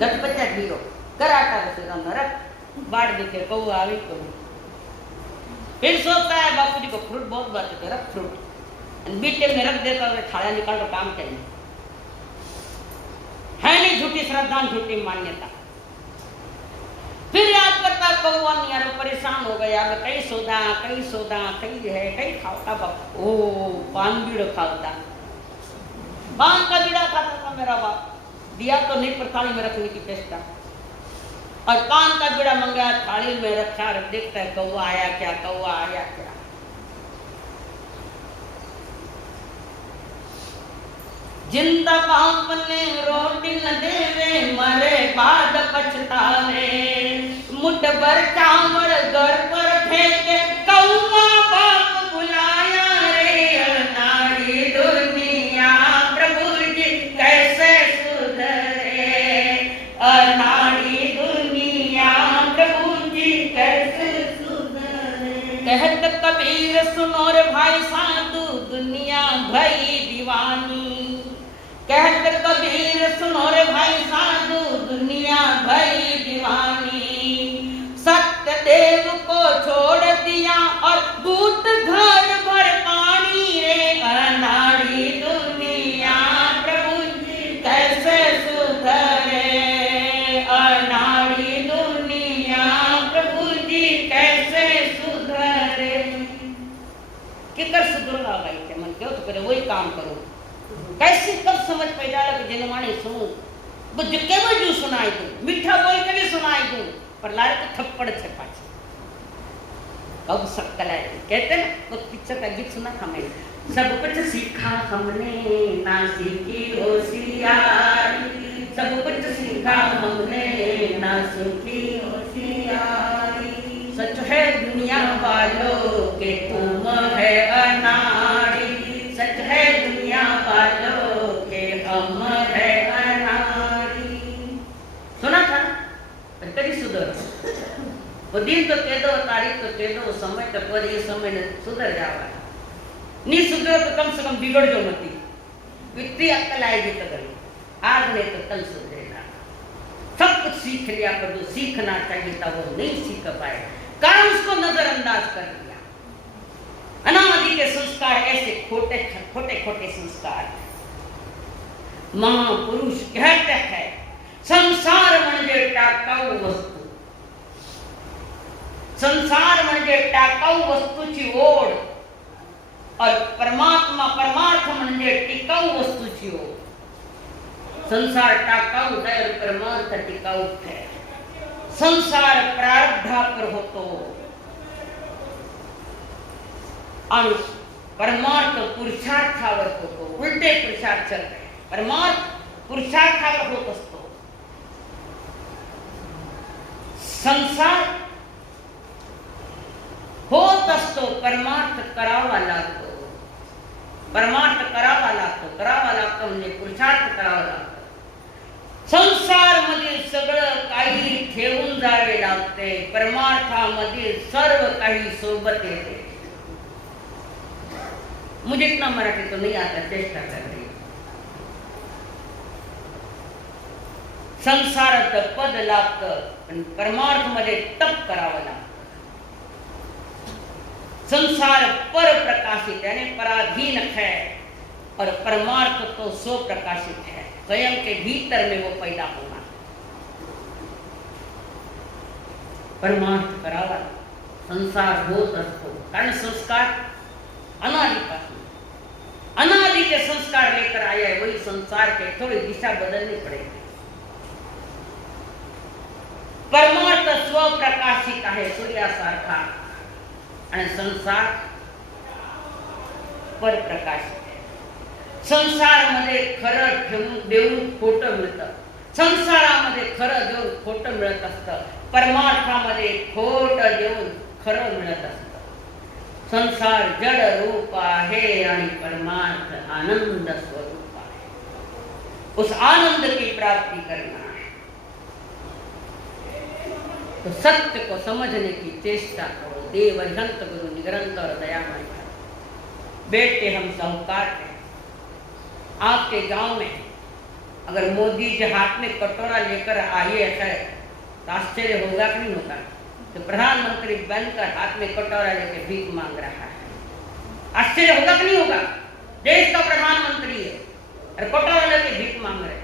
लटपचा ढीरो कर आटा सिरो नरक बाढ़ देखे कौ आवे को। फिर सोचता है बापूजी को फ्रूट बहुत बार रख फ्रूट बीटे में रख देता है, थाला निकाल तो काम चाहिए है नहीं। झूठी श्रद्धा झूठी मान्यता। फिर याद करता कौवा नहीं यार परेशान हो गया, कई सोदा कई है कई खाता बाप। ओ पान बीड़ा खाता, पान का बीड़ा खाता था मेरा बाप, दिया तो नहीं पर थाली में रखने की चेष्टा। और पान का बीड़ा मंगाया, थाली में रखा, देखता है कौवा आया क्या, कौवा आया क्या। जिंदा बाप ने रोटी न देवे, मरे बाद पछतावे। मुठ भर चावल घर पर फेंके, कौवा बाप बुलाया रे। नारी दुनिया प्रभु जी कैसे सुधरे, अनाड़ी दुनिया प्रभु जी कैसे सुधरे। कहत कबीर सुनो रे भाई साधु, दुनिया भई दीवानी। कहत कबीर सुनो रे भाई साधु, दुनिया भई दीवानी। सत्य देव को छोड़ दिया और भूत घर भर पानी रे। अनाड़ी दुनिया प्रभु जी कैसे सुधरे, अनाड़ी दुनिया प्रभु जी कैसे सुधरे। किकर सुधरवा भाई के मन क्यों तो करे वही काम करो। कैसे कब समझ पैदा लगे जनमाने सुनूं बुझ के भी सुनाई दूं, मीठा बोल के भी सुनाई दूं, पर लारे को थप्पड़ से पाछे कब सकल है। कहते ना वो पिक्चर का गीत सुना था मैंने, सब कुछ सीखा हमने ना सीखी होशियारी। सब कुछ सीखा हमने ना सीखी होशियारी। सच है दुनिया वालों के तुम है अनाड़ी। सच है दुनिया वालों के हम है अनाड़ी। सुना था कभी सुधर वो दिन तो कह दो, तारीख तो कह दो, समय तो पर ये समय ने सुधर जावा। नहीं सुधरो तो कम से कम बिगड़ जो मती, इतनी अक्ल आएगी तो करो। आज नहीं तो कल सुधरेगा। सब कुछ सीख लिया पर जो सीखना चाहिए था वो नहीं सीख पाए, कारण उसको नजरअंदाज कर दिया। अनादि के संस्कार ऐसे खोटे खोटे संस्कार। महापुरुष कहते हैं संसार म्हणजे टाकाऊ वस्तू, संसार म्हणजे टाकाऊ वस्तूची ओढ और परमात्मा परमार्थ म्हणजे टिकाऊ वस्तूची ओढ। संसार टाकाऊ है और परमार्थ टिकाऊ है। संसार प्रारब्धापर होतो आणि परमार्थ पुरुषार्थावर होतो। उलटे पुरुषार्थ चलते, परमार्थ पुरुषार्थावर होत असतो। संसार होत असतो, परमार्थ करावा लागतो। परमार्थ करावा लागतो म्हणजे पुरुषार्थ करावा लागतो। संसार मधील सगळं काही ठेवून जावे लागते, परमार्थामधील सर्व काही सोबत येते। मुझे इतना मराठी तो नहीं आता, चेष्टा कर रही. संसारात पद लागतं पण परमार्थ मध्ये तप करावं लागतं. संसार पर प्रकाशित यानी पराधीन है और परमार्थ तो सो प्रकाशित है. स्वयं के भीतर में वो पैदा होना. परमार्थ करावा, संसार होत असतो. कारण संस्कार अनादि के संस्कार लेकर आया है. वही संसार के थोड़ी दिशा बदलनी पड़ेगी. परमार्थ स्वप्रकाशित आहे सूर्यासारखा आणि संसार परप्रकाशित आहे. संसारामध्ये खरं ठेवून देऊन खोटं मिळतं. संसारामध्ये खरं देऊन खोटं मिळत असतं. परमार्थामध्ये खोटं देऊन खरं मिळत असतं. संसार जड रूप आहे आणि परमार्थ आनंद स्वरूप आहे. उस आनंद की प्राप्ति करना है तो सत्य को समझने की चेष्टा करो. देव अरिहंत गुरु निरंतर दयामय है. बेटे हम साहूकार हैं. आपके गांव में अगर मोदी जी हाथ में कटोरा लेकर आए है तो आश्चर्य होगा कि नहीं होगा? तो प्रधानमंत्री बनकर हाथ में कटोरा लेकर भीख मांग रहा है. आश्चर्य होगा कि नहीं होगा? देश का प्रधानमंत्री है और कटोरा लेकर भीख मांग रहे.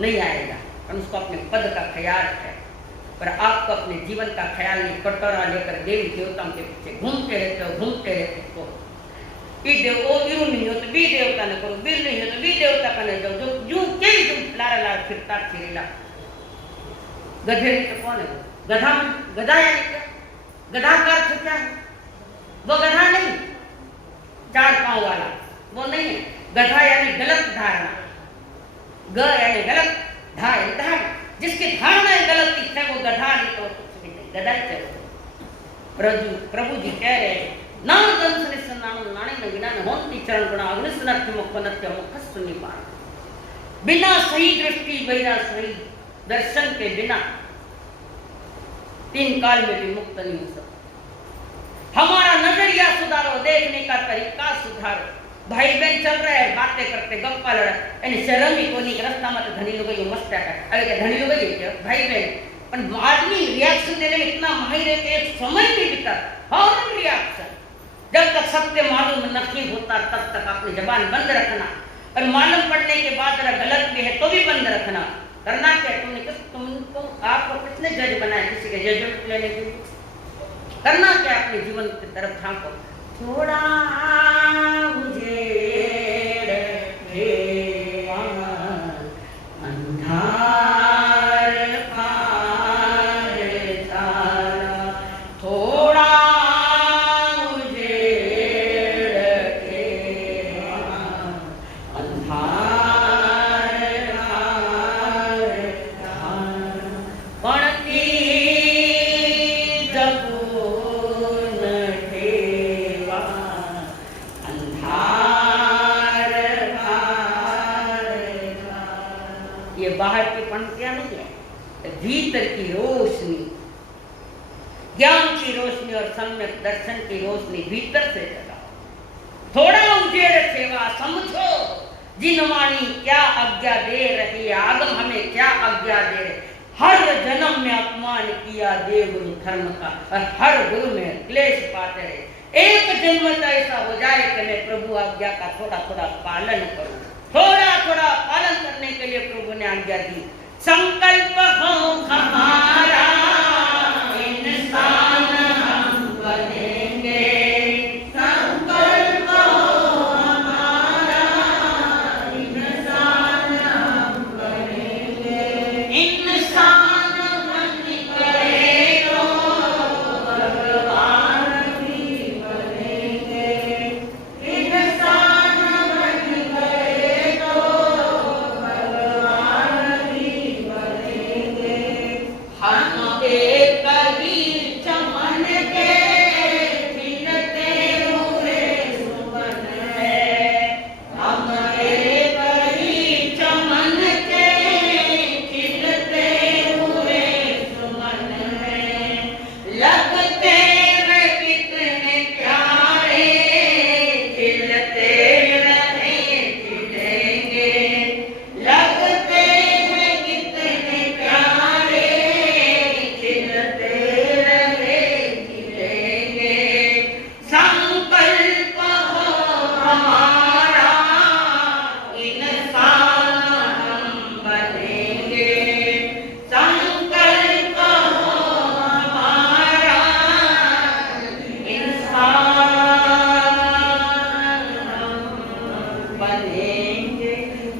नहीं आएगा, पर उसको अपने पद का ख्याल है. पर आपको अपने जीवन का ख्याल नहीं. कटोरा लेकर देवी देवताओं के पीछे घूमते रहते हो. ई देव ओ वीरू नहीं हो तो बी देवता ने करो, वीर नहीं हो तो बी देवता का न जाओ. जो यूं के लारा फिरता फिरेला गधे तो कौन है? गधा यानी क्या? गधा का अर्थ क्या है? वो गधा नहीं, 4 पांव वाला वो नहीं है. गधा यानी गलत धारणा. ग यानी गलत, धा यानी धारणा. जिसकी धारणा गलत है वो गधा नहीं तो कुछ भी नहीं, गधा ही चलो. प्रभु जी कह रहे हैं नाम दंस निसनानु नाने न बिना न होंती चरण गुणा अग्निस्नत्य मुखनत्य मुखस्तु निपान. बिना सही दृष्टि, बिना सही दर्शन के बिना 3 काल में भी मुक्त नहीं हो सकता. हमारा नजरिया सुधारो, देखने का तरीका सुधारो. भाई बहन चल रहे हैं, बातें करते, गप्पा लड़ यानी शर्म ही कोनी के रास्ता में धनी लोग मस्त है. अरे क्या धनी लोग क्या भाई बहन? पर आदमी रिएक्शन देने में इतना माहिर है कि एक समय नहीं बीता. हाँ रिएक्शन. जब तक सत्य मालूम नहीं होता तब तक अपनी जबान बंद रखना. और मालूम पड़ने के बाद अगर गलत भी है तो भी बंद रखना. करना क्या? तुमको आपको कितने जज बनाए किसी के जजमेंट लेने के लिए? करना क्या? अपने जीवन की तरफ झांको. थोड़ा मुझे अंधार पार जाना, थोड़ा मुझे अंधार पार जाना. पड़ती बाहर की पंक्तियां नहीं है, भीतर की रोशनी, ज्ञान की रोशनी और सम्यक दर्शन की रोशनी भीतर से जगाओ. थोड़ा उजेड़ सेवा समझो जिनवाणी क्या आज्ञा दे रही है. आगम हमें क्या आज्ञा दे रहे. हर जन्म में अपमान किया देव गुरु धर्म का और हर गुरु में क्लेश पाते रहे. एक जन्म तो ऐसा हो जाए कि मैं प्रभु आज्ञा का थोड़ा थोड़ा पालन करूं. थोड़ा थोड़ा पालन करने के लिए प्रभु ने आज्ञा दी. संकल्प हो हमारा इंसान हम बनेंगे. संकल्प हो हमारा इंसान हम बनेंगे. इंसान बन गए तो भगवान भी बनेंगे. इंसान बन गए तो भगवान भी बनेंगे. हम बनेंगे।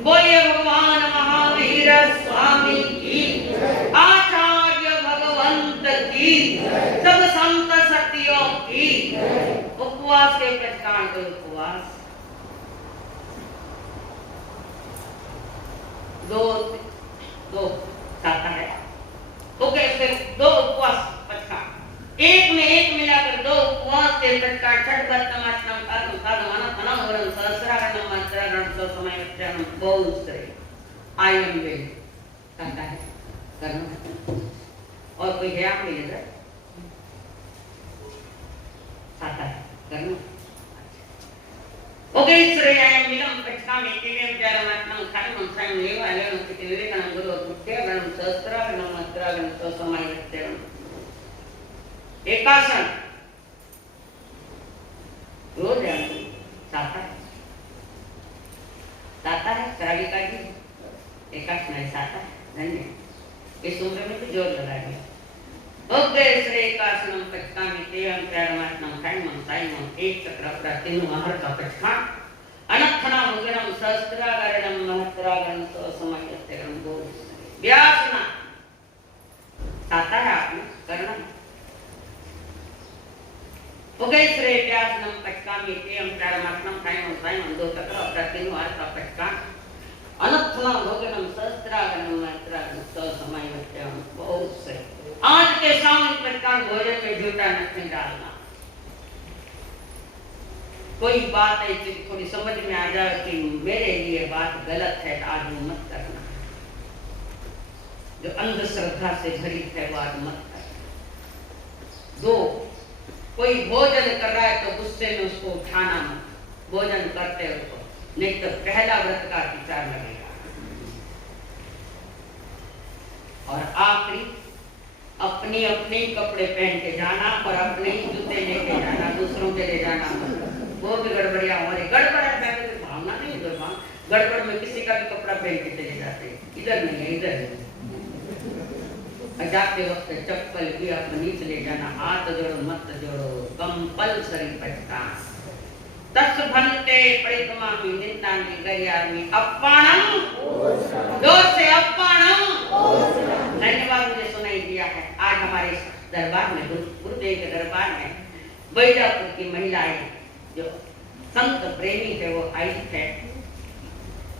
बोलिए भगवान महावीर स्वामी की, आचार्य भगवंत की, सब संत सतियों की। उपवास के प्रकार को उपवास दो खाता है। ओके, फिर दो उपवास पचका, एक में एक मिलाकर दो उपवास के प्रकार छठ वर्तमान कर्म साधना तनाव वरन सहस्रागण मंत्रागण सो समय वचन बहुत से आई एम विल कहता है करना। और कोई है आप में इधर खाता है करना। ओके, श्रेयाम मिलम पचकामि तिवेम जरमात्मं खानमं सायं लेवालेन किति विवेकनं गुरु मुक्त्यगणं सहस्रागणं मंत्रागणं सो समय वचन। एकासन रोज साता है श्राविका जी, एकासन है साता। धन्य, इस उम्र में तो जोर लगा दिया। ओके, श्री एकासनम पचकामि तेयं चारमात्मं खानमं सायं एक चक्र प्रतिनु आहर का पचकाम अनर्थना मुगरम सहस्रागणं महस्रागणं सो समय वचन बोल। व्यासना साता है आपने करना। ओके, श्री व्यासनम पचकामि तेयं चारमात्मं खानमं सायं दो चक्र प्रतिनु आहर का पचकाम अनर्थना मुगरम सहस्रागणं महस्रागणं सो समय वचन बहुत से। आज के सामूहिक प्रकार भोजन में झूठा नहीं डालना। कोई बात ऐसी थोड़ी समझ में आ जाए कि मेरे लिए बात गलत है, तो आज मत करना। जो अंधश्रद्धा से भरी है वो आज मत करना। दो, कोई भोजन कर रहा है तो गुस्से में उसको उठाना मत, भोजन करते हो, नहीं तो पहला व्रत का विचार लगेगा। और आखिरी, अपने अपने कपड़े पहन के जाना और अपने ही जूते लेके जाना, दूसरों के ले जाना वो भी गड़बड़िया हो रही। गड़बड़ है तो भावना नहीं है, गड़बड़ में किसी का भी कपड़ा पहन के चले जाते हैं। इधर नहीं है, इधर नहीं। जाते वक्त चप्पल भी अपने नीचे ले जाना, हाथ जोड़ो मत जोड़ो, कंपल्सरी पचका। तस् भंते परिक्रमा निंदामि गरियामि अप्पाणम, जोर से अप्पाणम। धन्यवाद, मुझे सुनाई दिया है। आज हमारे दरबार में, गुरुदेव के दरबार में बैजापुर की महिलाएं जो संत प्रेमी है वो आई है।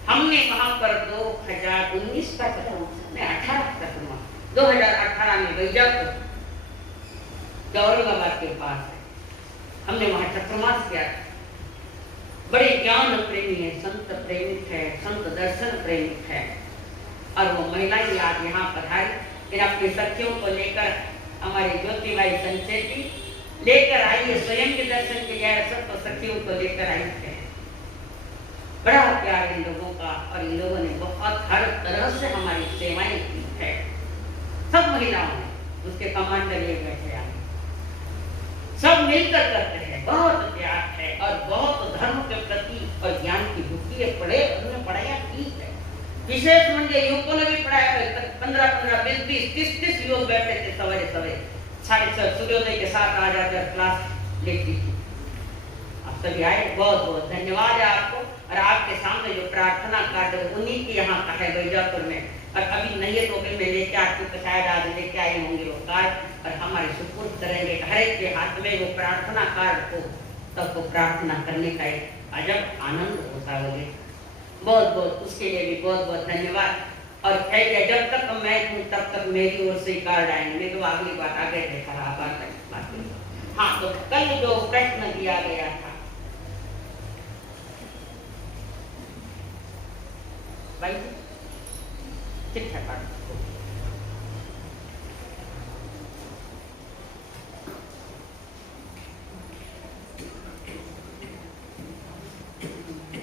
हमने वहां पर 2019 का चतुर्मास 18 चतुर्मास 2018 में बैजापुर औरंगाबाद के पास है, हमने वहां चतुर्मास किया। बड़े ज्ञान प्रेमी है, संत प्रेमिक है, संत दर्शन प्रेमिक है। और वो महिलाएं आज यहाँ पधारी, फिर अपने सखियों को लेकर हमारी ज्योतिबाई संचेती लेकर आई है, स्वयं के दर्शन के लिए सब सखियों को लेकर आई है। बड़ा प्यार इन लोगों का, और इन लोगों ने बहुत हर तरह से हमारी सेवाएं की है। सब महिलाओं ने, उसके कमांडर ये बैठे हैं, सब मिलकर करते हैं। बहुत प्यार है और बहुत धर्म के प्रति और ज्ञान की भूखी है। पढ़े उन्होंने पढ़ाया ठीक है, विशेष म्हणजे युवकों ने भी पढ़ाया। 15-15, 20-20, 30-30 युवक बैठे थे सवेरे सवेरे 6:30 सूर्योदय के साथ आ जाकर क्लास लेती थी। आप सभी आए, बहुत बहुत धन्यवाद है आपको। और आपके सामने जो प्रार्थना कार्ड उन्हीं की यहाँ का है बैजापुर में, और अभी नहीं तो मैं लेके आती हूँ, शायद आज लेके आए होंगे वो कार्ड, और हमारे सुपुर्द करेंगे हर एक के हाथ में वो प्रार्थना कार्ड को, सबको प्रार्थना करने का एक अजब आनंद होता है। बहुत बहुत उसके लिए भी बहुत बहुत धन्यवाद। और कहेंगे जब तक मैं हूँ तब तक मेरी ओर से कार्ड आएंगे, मैं तो अगली बात आगे देखा बात। हाँ, तो कल जो प्रश्न दिया गया था भाई, ठीक है,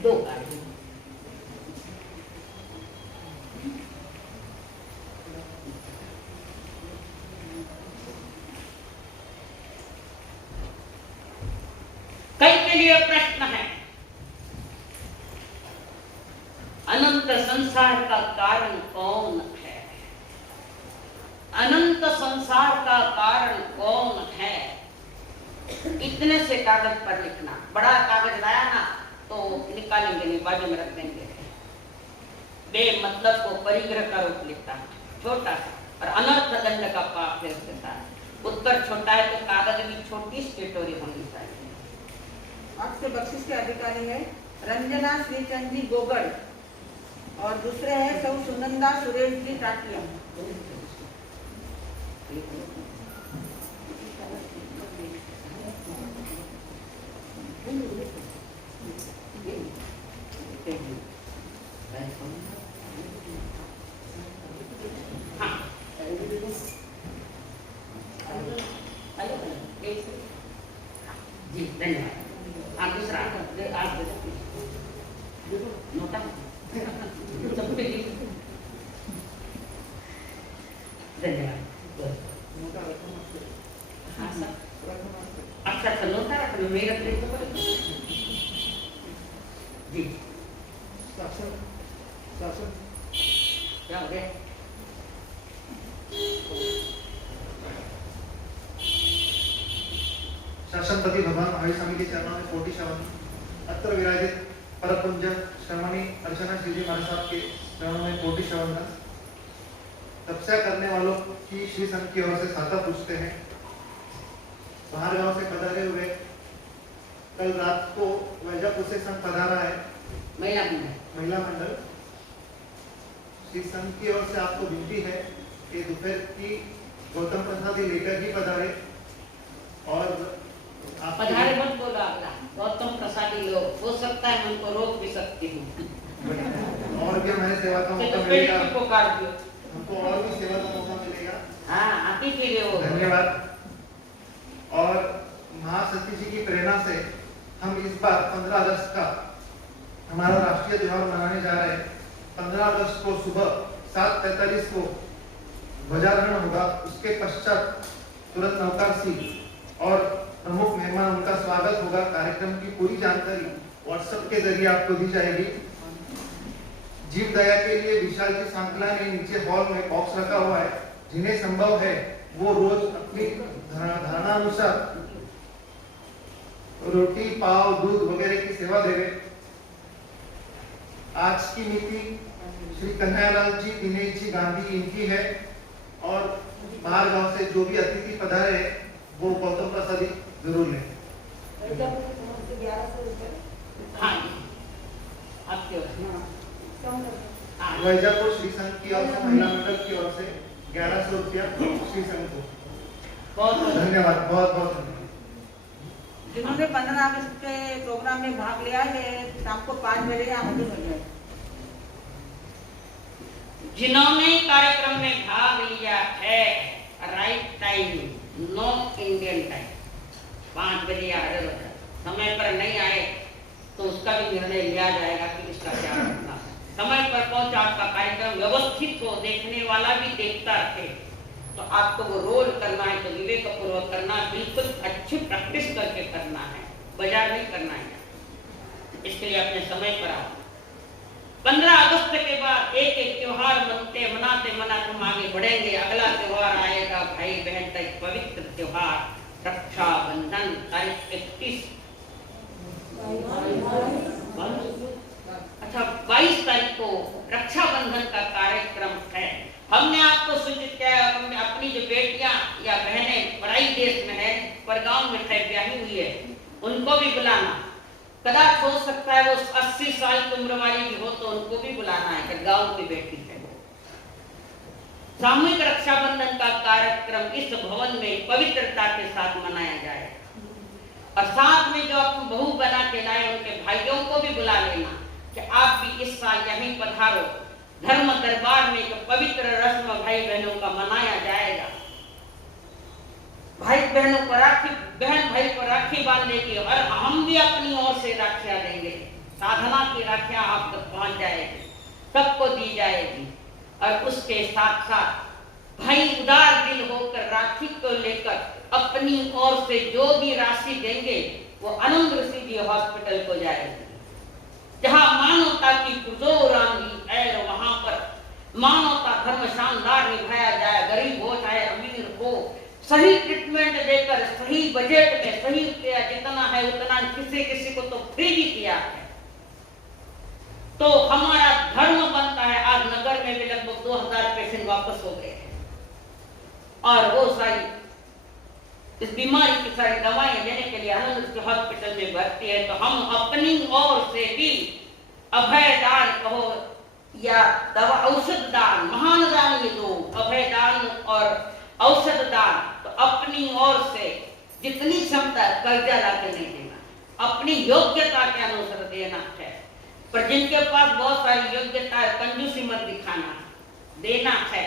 दो कार्य कल के लिए प्रश्न है, अनंत संसार का कारण कौन है? अनंत संसार का कारण कौन है? इतने से कागज पर लिखना। बड़ा कागज लाया ना, तो निकालेंगे नहीं, बाजू में रख देंगे। बे मतलब को परिग्रह का रूप लेता है, छोटा सा, और अनर्थ दंड का पाप है उसके साथ। उत्तर छोटा है तो कागज भी छोटी स्टेटोरी होनी चाहिए। आपसे बख्शिश के अधिकारी है रंजना श्रीचंद जी गोगड़ और दूसरे हैं सौ सुनंदा सुरेश जी टाटिया। जी धन्यवाद। आप दूसरा आप नोटा धन्यवाद। हाँ सर, अच्छा अच्छा नोटा रख लो, मेरा प्लेट तो पड़ेगा जी। क्या हो गया? शासनपति भगवान महावीर स्वामी के चरणों में कोटि शवन, अत्र विराजित परपुंज श्रमणी अर्चना श्री जी महाराज साहब के चरणों में कोटि शवन। तपस्या करने वालों की श्री संघ की ओर से साता पूछते हैं। बाहर गांव से पधारे हुए कल रात को वैजापुर से संघ पधारा है महिला मंडल। श्री संघ की ओर से आपको विनती है कि दोपहर की गौतम प्रसादी लेकर ही पधारे और पधारे मत बोलो अगला, गौतम प्रसादी लो, हो सकता है मैं उनको रोक भी सकती हूँ। और भी हमारे सेवा का मौका मिलेगा, हमको और भी सेवा का मौका मिलेगा। हाँ आप ही के लिए हो। धन्यवाद। और महासती जी की प्रेरणा से हम इस बार 15 अगस्त का हमारा राष्ट्रीय त्योहार मनाने जा रहे हैं। 15 अगस्त को सुबह 7:45 को ध्वजारोहण होगा। उसके पश्चात तुरंत नौकारसी और प्रमुख मेहमान उनका स्वागत होगा। कार्यक्रम की पूरी जानकारी व्हाट्सएप के जरिए आपको दी जाएगी। जीव दया के लिए विशाल जी सांकला ने नीचे हॉल में बॉक्स रखा हुआ है। जिन्हें संभव है वो रोज अपनी धारणा अनुसार रोटी पाव दूध वगैरह की सेवा देवे। आज की नीति श्री कन्हैयालाल जी दिनेश जी गांधी इनकी है और बाहर गांव से जो भी अतिथि पधारे वो गौतम प्रसादी जरूर लें। वैजापुर श्री संघ की ओर से महिला मंडल की ओर से 1100 रुपया श्री संघ को। बहुत धन्यवाद, बहुत बहुत धन्यवाद। जिन्होंने 15 अगस्त के प्रोग्राम में भाग लिया है शाम को 5 बजे यहाँ हाजिर हो जाए। जिन्होंने कार्यक्रम में भाग लिया है right time, no Indian time, 5 बजे हाजिर हो जाए। समय पर नहीं आए तो उसका भी निर्णय लिया जाएगा कि इसका क्या करना है। समय पर पहुंचा, आपका कार्यक्रम व्यवस्थित हो, देखने वाला भी देखता रहे, तो आपको वो रोल करना है तो विवेक पूर्वक करना, बिल्कुल अच्छी प्रैक्टिस करके करना है, बाजार नहीं करना है। इसके लिए अपने समय पर आओ। 15 अगस्त के बाद एक एक त्योहार मनाते मनाते हम आगे बढ़ेंगे। अगला त्योहार आएगा भाई बहन का एक पवित्र त्योहार रक्षाबंधन, तारीख 31 अच्छा 22 तारीख को रक्षाबंधन का कार्यक्रम है। हमने आपको सूचित किया अपनी जो बेटियां या बहनें पढ़ाई देश में है पर गांव में है, ब्याही हुई है, उनको भी बुलाना। कदाच हो सकता है वो 80 साल की उम्र वाली भी हो तो उनको भी बुलाना है कि गांव की बेटी है वो। सामूहिक रक्षाबंधन का कार्यक्रम इस भवन में पवित्रता के साथ मनाया जाए और साथ में जो आप बहू बना के लाए उनके भाइयों को भी बुला लेना कि आप भी इस साल यहीं पधारो। धर्म दरबार में एक पवित्र रस्म भाई बहनों का मनाया जाएगा। भाई बहनों को राखी, बहन भाई को राखी बांधने की और हम भी अपनी ओर से राखियां देंगे। साधना की राखियां आप तक पहुंच जाएगी, सबको दी जाएगी। और उसके साथ साथ भाई उदार दिल होकर राखी को लेकर अपनी ओर से जो भी राशि देंगे वो आनंद ऋषि जी हॉस्पिटल को जाएगी, जहां मानवता की पुरजोर आंधी है। वहां पर मानवता धर्म शानदार निभाया जाए। गरीब हो चाहे अमीर हो, सही ट्रीटमेंट देकर सही बजट में सही जितना है उतना, किसी किसी को तो फ्री भी किया है। तो हमारा धर्म बनता है। आज नगर में भी लगभग 2000 पेशेंट वापस हो गए हैं और वो सारी इस बीमारी की सारी दवाएं देने के लिए आनंद के हॉस्पिटल में भर्ती है। तो हम अपनी ओर से भी अभय दान कहो या दवा औषध दान, महान दान ये दो, अभय दान और औषध दान। तो अपनी ओर से जितनी क्षमता कर्जा लाके नहीं देना, अपनी योग्यता के अनुसार देना है। पर जिनके पास बहुत सारी योग्यता है, कंजूसी मत दिखाना, देना है।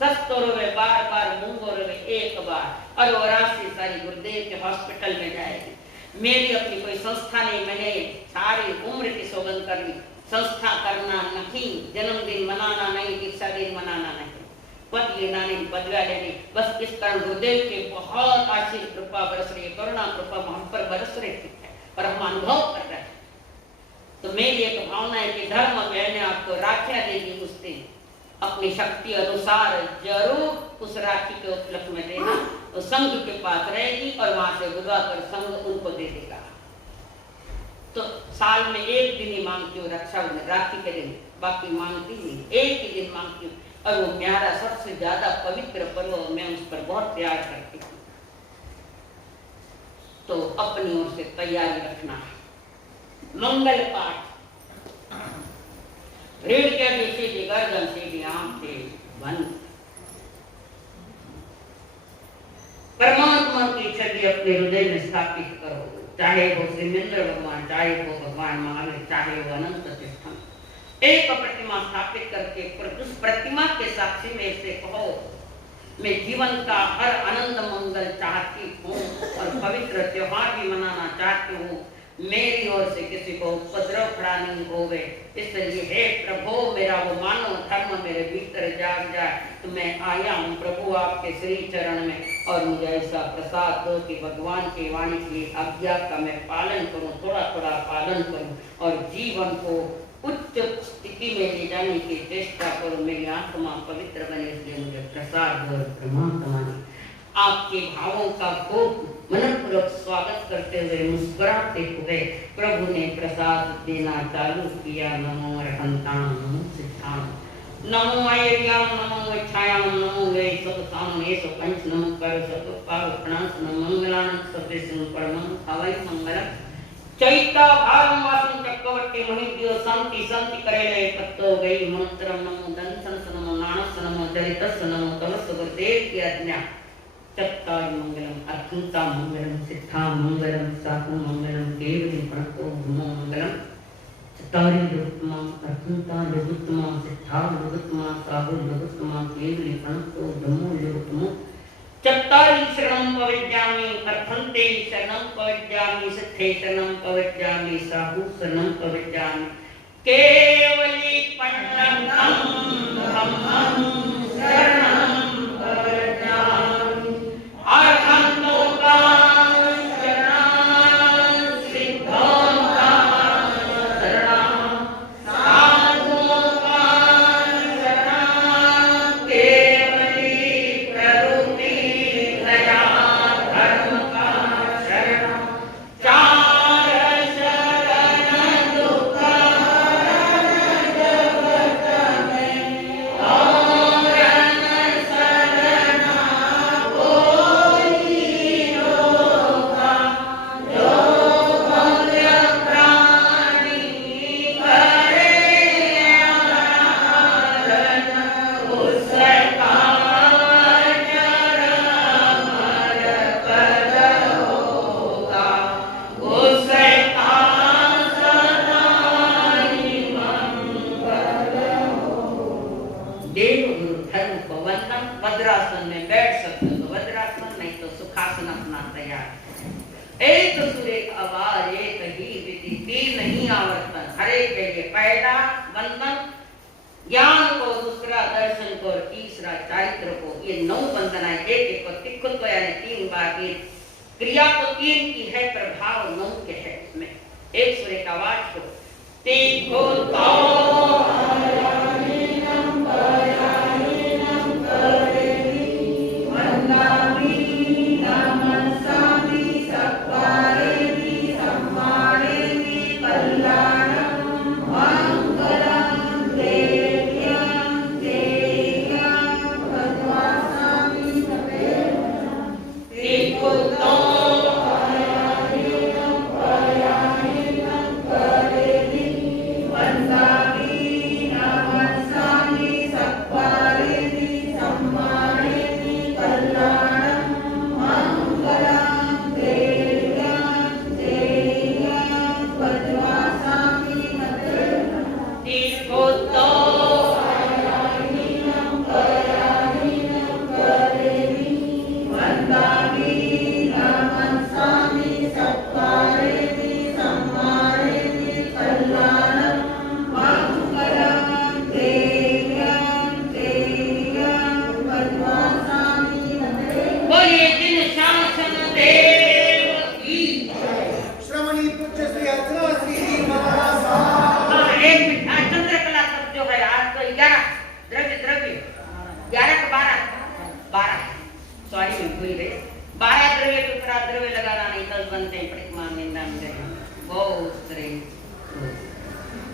सस्तो रोवे बार बार, मूंगो रोवे एक बार, और वो राशि सारी गुरुदेव के हॉस्पिटल में जाएगी। मेरी अपनी कोई संस्था नहीं, मैंने सारी उम्र की सौगंध कर ली। संस्था करना नहीं, जन्मदिन मनाना नहीं, दीक्षा दिन मनाना नहीं, पद लेना नहीं, पदव्या लेनी। बस इस कारण गुरुदेव के बहुत आशीष कृपा बरस रही है, करुणा कृपा हम पर बरस रही है और हम अनुभव कर रहे हैं। तो मेरी एक भावना है कि धर्म बहने आपको राखियां देगी उस दिन, अपनी शक्ति अनुसार जरूर उस राखी के उपलक्ष्य में देना। तो संघ के पास रहेगी और वहां से बुला कर संघ उनको दे देगा। तो साल में एक दिन ही मांगती हूँ रक्षाबंधन, राखी के दिन, बाकी मांगती नहीं, एक ही दिन मांगती हूँ। और वो मेरा सबसे ज्यादा पवित्र पर्व, मैं उस पर बहुत प्यार करती हूँ। तो अपनी ओर से तैयारी रखना है। मंगल पाठ, रीढ़ के सीधी गर्दन सीधी आंखें बंद, परमात्मा की छवि अपने हृदय में स्थापित करो। चाहे वो श्रीमेंद्र भगवान, चाहे वो भगवान महावीर, चाहे वो अनंत तिष्ठन। एक प्रतिमा स्थापित करके उस प्रतिमा के साक्षी में से कहो, मैं जीवन का हर आनंद मंगल चाहती हूँ और पवित्र त्योहार भी मनाना चाहती हूँ। मेरी ओर से किसी को उपद्रव खड़ा नहीं होवे, इसलिए हे प्रभु मेरा वो मानव धर्म मेरे भीतर जाग जाए। तो मैं आया हूँ प्रभु आपके श्री चरण में, और मुझे ऐसा प्रसाद दो कि भगवान की वाणी की आज्ञा का मैं पालन करूँ, थोड़ा थोड़ा पालन करूँ और जीवन को उच्च स्थिति में ले जाने की चेष्टा करूँ। मेरी आत्मा पवित्र बने, इसलिए मुझे प्रसाद दो। परमात्मा ने आपके भावों का खूब मनपूर्वक स्वागत करते हुए मुस्कुराते हुए प्रभु ने प्रसाद देना चालू किया। नमो अर्हंतां, नमो सिद्धां, नमो आयर्यां, नमो इच्छायां, नमो वे सतसाम ये पंच, नमो कर सतो पावनास, नमो मंगलान सबे सिंह परमं हवै मंगलम। चैता भारम वासं चक्रवर्ती महिद्यो शांति शांति करेले तत्तो गई मंत्रम। नमो दंसन नमो नाणस, नमो चरितस, नमो तवस गुरुदेव की आज्ञा। चत्तारि मंगलम, अर्थंता मंगलम, सिद्धा मंगलम, साहु मंगलम, केवली प्रणतो धूमो मंगलम। चत्तारि लघुत्तमा, अर्थंता लघुत्तमा, सिद्धा लघुत्तमा, साहु लघुत्तमा, केवली प्रणतो धूमो लघुत्तमो। चत्तारि शरणं पविज्यामि, अर्थन्ते शरणं पविज्यामि, सिद्धे शरणं पविज्यामि, साहु शरणं पविज्यामि, केवली प्रणतं धम्मं शरणं पविज्यामि। अर्थंतो का शरणं, सिद्धों का शरणं, साधुओं का शरणं, केवली प्रवृत्ति दया धर्म का शरणं। चार शरण दुख हरण जगत में, और शरणा कोई होगा, जो भव्य प्राणी करे आराधन, उसका अमर पद होगा, उसका सदा ही मंगल होगा। देव गुरु धर्म को वंदन। वज्रासन में बैठ सकते हो तो वज्रासन, नहीं तो सुखासन अपना तैयार। एक सुर एक आवाज, एक ही विधि, तीन ही आवर्तन, हर एक के लिए पहला बंधन ज्ञान को, दूसरा दर्शन को और तीसरा चारित्र को। ये 9 बंधनाएं, एक एक को तिक्कुत्व यानी 3 बार। ये क्रिया तो 3 की है, प्रभाव 9 के है। इसमें एक सुर एक आवाज को तिक्कुत्व मंगल भी भूल गए। 12 द्रव्य के ऊपर द्रव्य लगाना नहीं, तब बनते हैं परिक्रमा निंदा बहुत